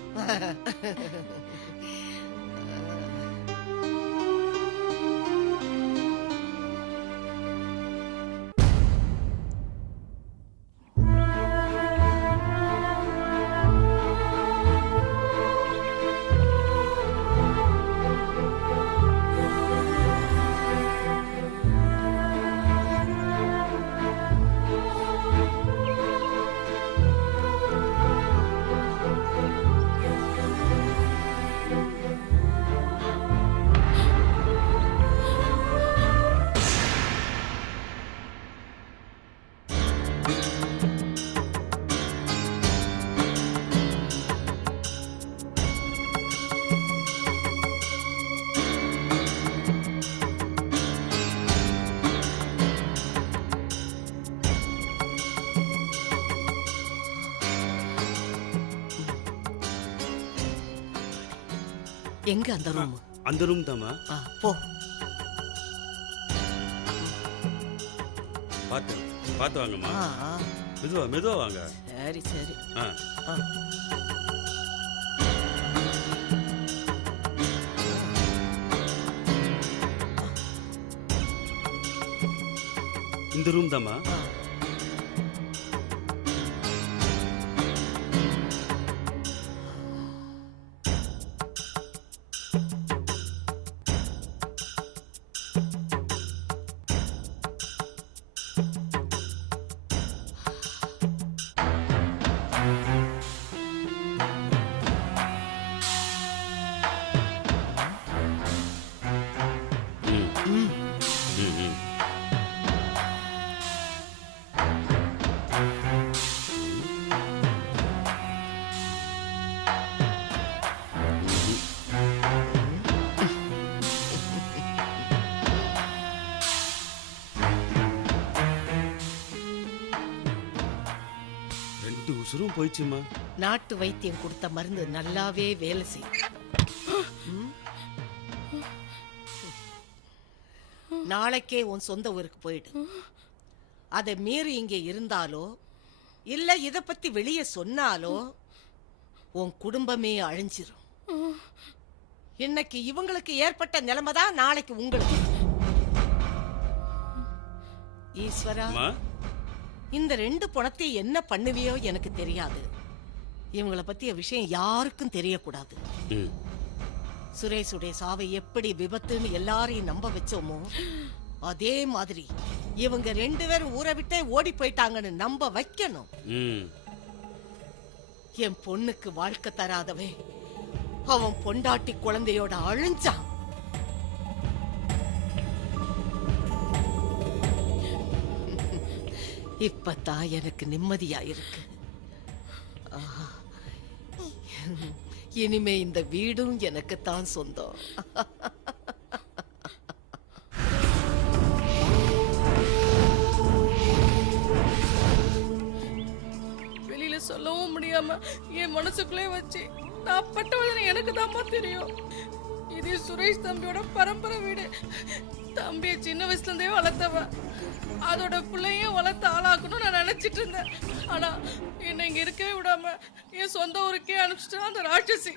எங்க அந்த ரூம்? அந்த ரூம் தாமா. போ. பாத்து பாத்து வாங்கம்மா. மெதுவா மெதுவா வாங்க. சரி சரி. இந்த ரூம் தாமா. உசுரும் போயிடுச்சுமா. நாட்டு வைத்தியம் கொடுத்த மருந்து நல்லாவே வேலை செய்யும். நாளைக்கே உன் சொந்த ஊருக்கு போயிடு. அதை மீறி இங்க இருந்தாலோ இல்ல இத பத்தி வெளியே சொன்னாலோ உன் குடும்பமே அழிஞ்சிரும். இன்னைக்கு இவங்களுக்கு ஏற்பட்ட நிலைமை தான் நாளைக்கு உங்களுக்கு. ஈஸ்வரா, இந்த 2 பணத்தையும் என்ன பண்ணுவியோ எனக்கு தெரியாது. இவங்கள பத்திய விஷயம் யாருக்கும் தெரியக்கூடாது. சுரேஷுடைய சாவை எப்படி விபத்துன்னு எல்லாரையும் நம்ப வச்சோமோ அதே மாதிரி இவங்க 2 பேரும் ஊரை விட்டே ஓடி போயிட்டாங்கன்னு நம்ப வைக்கணும். என் பொண்ணுக்கு வாழ்க்கை தராதவே அவன் பொண்டாட்டி குழந்தையோட அழிஞ்சான். இப்பதான் எனக்கு நிம்மதியா இருக்கு. ஆஹா. இனிமே இந்த வீடும் எனக்கு தான் சொந்தம். வெளியில சொல்லவும் முடியாம என் மனசுக்குள்ளே வச்சு நான் பட்ட வேதனை எனக்கு தான்மா தெரியும். இது சுரேஷ் தம்பியோட பரம்பரை வீடு. தம்பியை சின்ன வயசுல இருந்தே வளர்த்தவ. அதோட பிள்ளையும் வளர்த்து ஆளாக்கணும்னு நான் நினைச்சிட்டு இருந்தேன். ஆனா என்னை இங்க இருக்கவே விடாம என் சொந்த ஊருக்கே அனுப்பிச்சிட்டா அந்த ராட்சசி.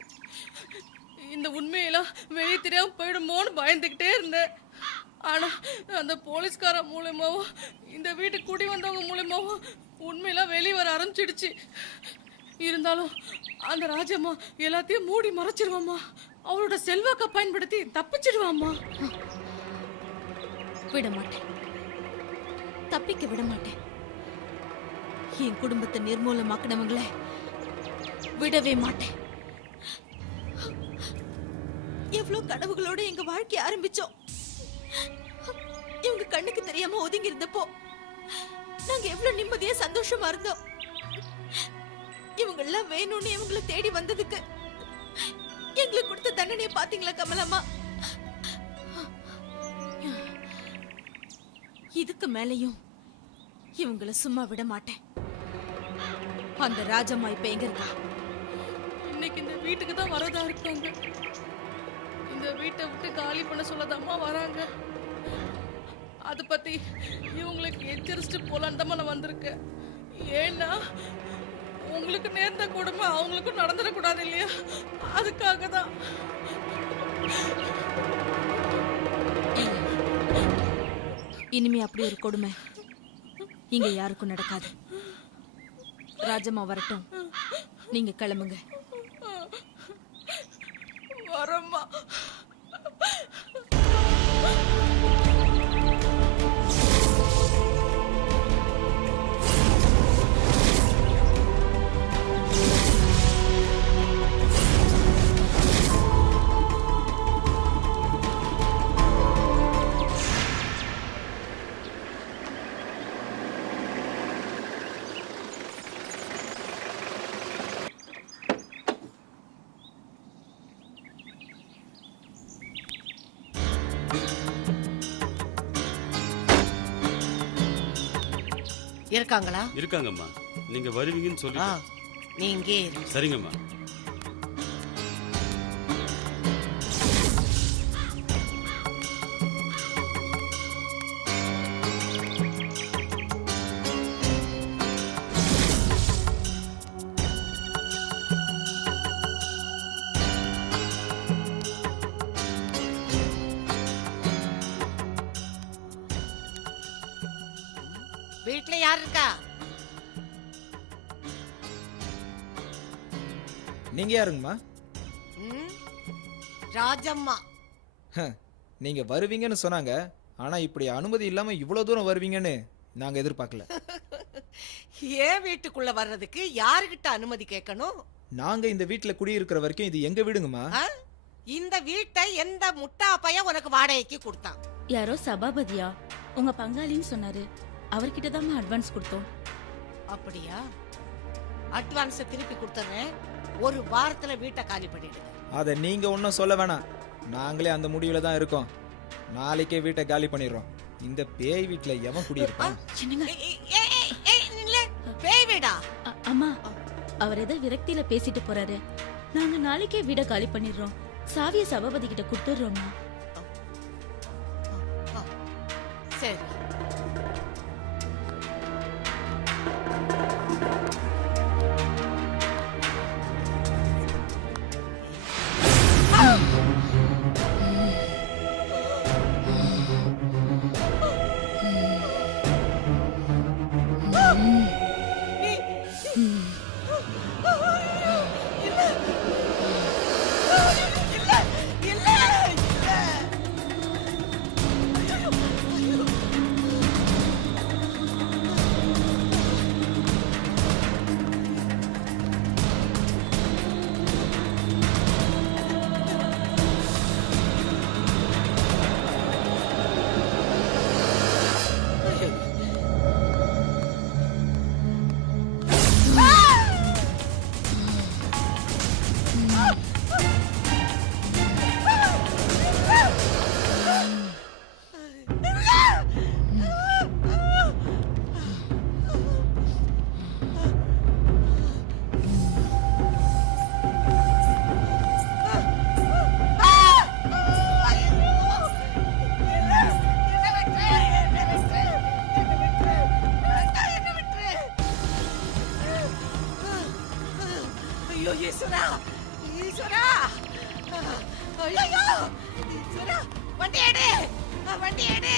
இந்த உண்மையெல்லாம் வெளியே தெரியாம போயிடுமோன்னு பயந்துகிட்டே இருந்தேன். ஆனா அந்த போலீஸ்கார மூலமாவும் இந்த வீட்டுக்கு கூடி வந்தவங்க மூலமாவும் உண்மையெல்லாம் வெளியே வர ஆரம்பிச்சிடுச்சு. இருந்தாலும் அந்த ராஜம்மா எல்லாத்தையும் மூடி மறைச்சிருவாம்மா. அவளோட செல்வாக்க பயன்படுத்தி தப்பிச்சிடுவாம்மா. விட மாட்டேன், தப்பிக்க விட மாட்டேன். என் குடும்பத்தை நிர்மூலமாக்கினவங்கள விடவே மாட்டேன். எவ்வளவு கனவுகளோட எங்க வாழ்க்கைய ஆரம்பிச்சோம். இவங்க கண்ணுக்கு தெரியாம ஒதுங்கி இருந்தப்போ நாங்க எவ்வளவு நிம்மதியா சந்தோஷமா இருந்தோம். இவங்க எல்லாம் வேணும்னு இவங்களை தேடி வந்ததுக்கு எங்களுக்கு கொடுத்த தண்டனையை பாத்தீங்களா கமலம்மா? இதுக்கு மேலையும் இவங்களை சும்மா விட மாட்டேன். அந்த ராஜம்மா இப்ப எங்க இருக்கா? இன்னைக்கு இந்த வீட்டுக்கு தான் வரதா இருக்காங்க. இந்த வீட்டை விட்டு காலி பண்ண சொல்லதாம்மா வராங்க. அதை பத்தி இவங்களுக்கு எச்சரிச்சுட்டு போலான்னு நான் வந்திருக்கேன். ஏன்னா உங்களுக்கு நேர்ந்த கொடுமை அவங்களுக்கும் நடந்துடக்கூடாது இல்லையா? அதுக்காக தான். இனிமே அப்படி ஒரு கொடுமை இங்க யாருக்கும் நடக்காது. ராஜம்மா வரட்டும், நீங்க கிளம்புங்க. வரம்மா. இருக்காங்களா? இருக்காங்கம்மா. நீங்க வருவீங்கன்னு சொல்லி நீங்க சரிங்கம்மா. வீட்டுல யார் இருக்கா? நீங்க யாருங்கம்மா? ராஜம்மா. நீங்க வருவீங்கன்னு சொன்னாங்க. ஆனா இப்படி அனுமதி இல்லாம இவ்வளவு தூரம் வருவீங்கன்னு நாங்க எதிர்பார்க்கல. ஏன் வீட்டுக்குள்ள வர்றதுக்கு யாருகிட்ட அனுமதி கேட்கணும்? நாங்க இந்த வீட்டுல குடியிருக்கிற வரைக்கும் இது எங்க வீடுங்கம்மா. இந்த வீட்டை எந்த முட்டா பையன் உனக்கு வாடகைக்கு கொடுத்தான்? யாரோ சபாபதியா உங்க பங்காளின்னு சொன்னாரு. அவர்கிட்ட தான் அட்வான்ஸ் கொடுத்தோம். அப்படியா? அட்வான்ஸ் திருப்பி கொடுத்துறேன். ஒரு வாரத்துல வீட்டை காலி பண்ணிடுங்க. அத நீங்க ஒன்னும் சொல்ல வேணாம். நாங்களே அந்த முடிவுல தான் இருக்கோம். நாளைக்கே வீட்டை காலி பண்ணிடுறோம். இந்த பேய் வீட்டுல எவன் குடியிருப்பான்? பேய் வீடா? அம்மா, அவர் ஏதோ விரக்தியில பேசிட்டு போறாரு. நாங்க நாளைக்கே வீட காலி பண்ணிடுறோம். சாவிய சபாபதி கிட்ட கொடுத்துடுறோம்மா. சரி. ஈஸ்வரா ஐயோ ஈஸ்வரா வண்டி எடு வண்டி எடு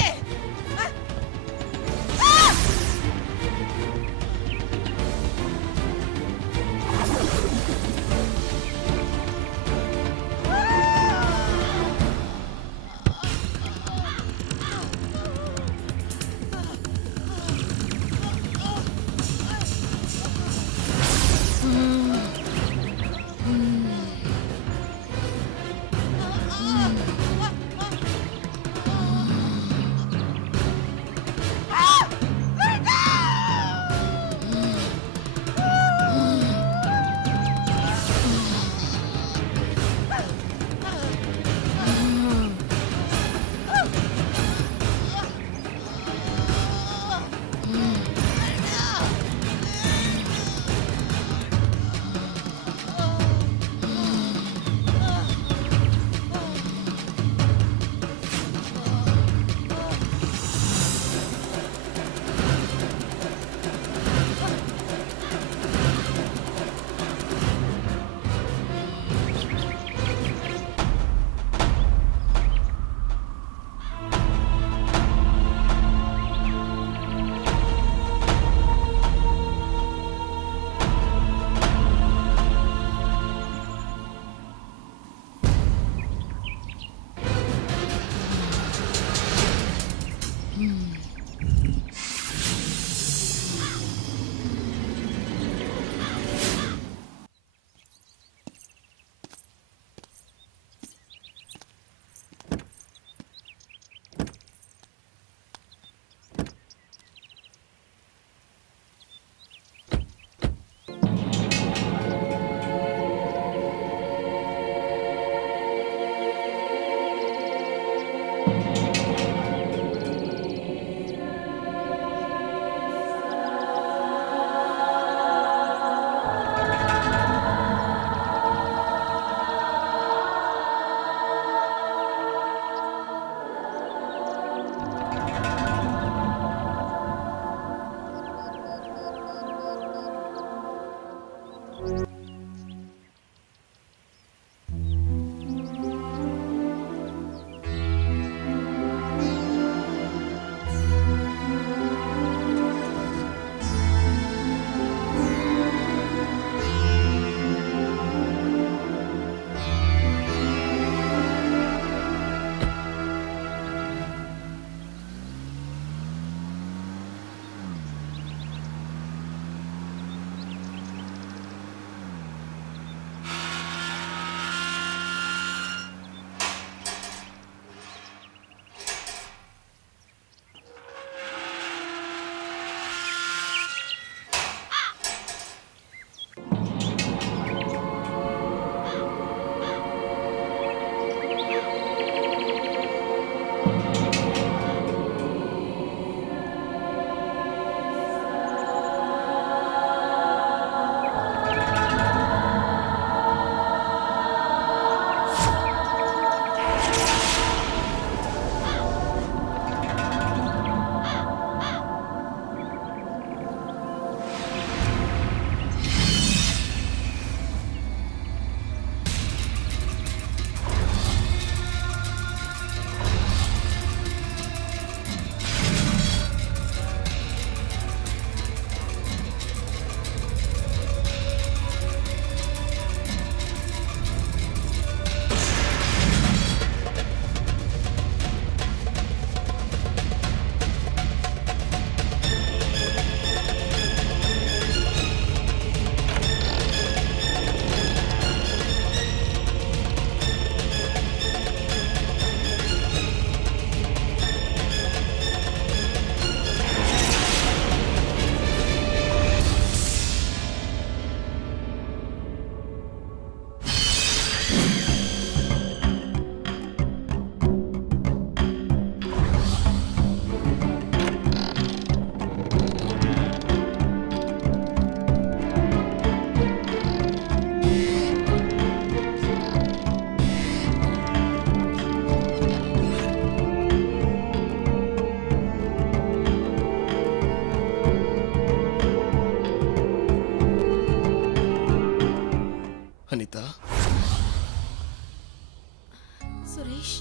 சுரேஷ்,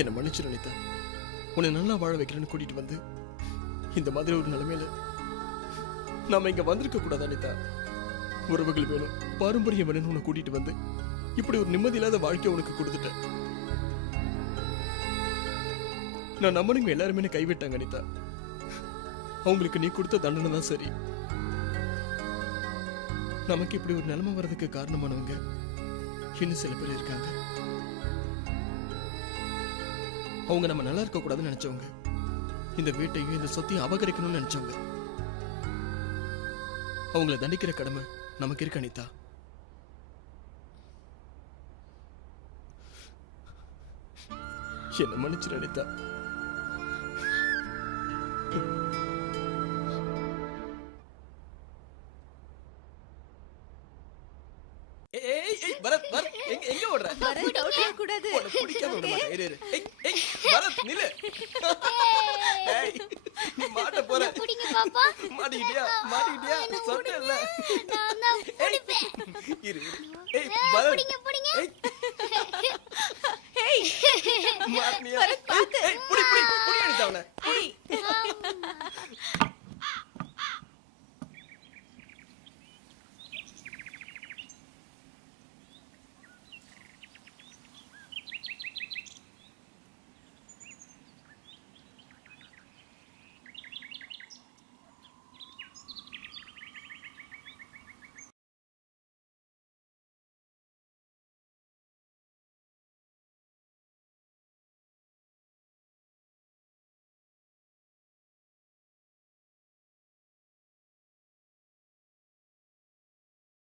என்னை மன்னிச்சிரு அனிதா. உன்னை நல்லா வாழ வைக்கிறேன்னு கூட்டிட்டு வந்து இந்த மாதிரி ஒரு நிலைமையில நாம இங்க வந்திருக்க கூடாது அனிதா. உறவுகள் வேணும், பாரம்பரியம் வேணும்னு உன்னை கூட்டிட்டு வந்து இப்படி ஒரு நிம்மதி இல்லாத வாழ்க்கையை உனக்கு கொடுத்துட்டேன். நான் நம்பனுங்க எல்லாருமே என்னை கைவிட்டாங்க அனிதா. அவங்களுக்கு நீ கொடுத்த தண்டனை தான் சரி. நமக்கு இப்படி ஒரு நிலைமை வர்றதுக்கு காரணமானவங்க இன்னும் சில பேர் இருக்காங்க. அவங்க நம்ம நல்லா இருக்க கூடாதுன்னு நினைச்சவங்க, இந்த வீட்டையும் இந்த சொத்தையும் அபகரிக்கணும்னு நினைச்சவங்க. அவங்கள தண்டிக்கிற கடமை நமக்கு இருக்கு அனிதா. என்ன மன்னிச்சிரு அனிதா. பரத், பரத், எங்க ஓடுற? பரத் அவுட் ஆக கூடாது. உன்னை பிடிக்காம விட மாட்டேன். இரு. பரத் நில்லு. ஏய், நீ மாட்ட போற. பிடிங்க பாப்பா. மாட்டிக்கிட்டியா? மாட்டிக்கிட்டியா? சொன்னேன்ல. நான் தான் பிடிப்பேன். இரு. ஏய் பரத், பிடிங்க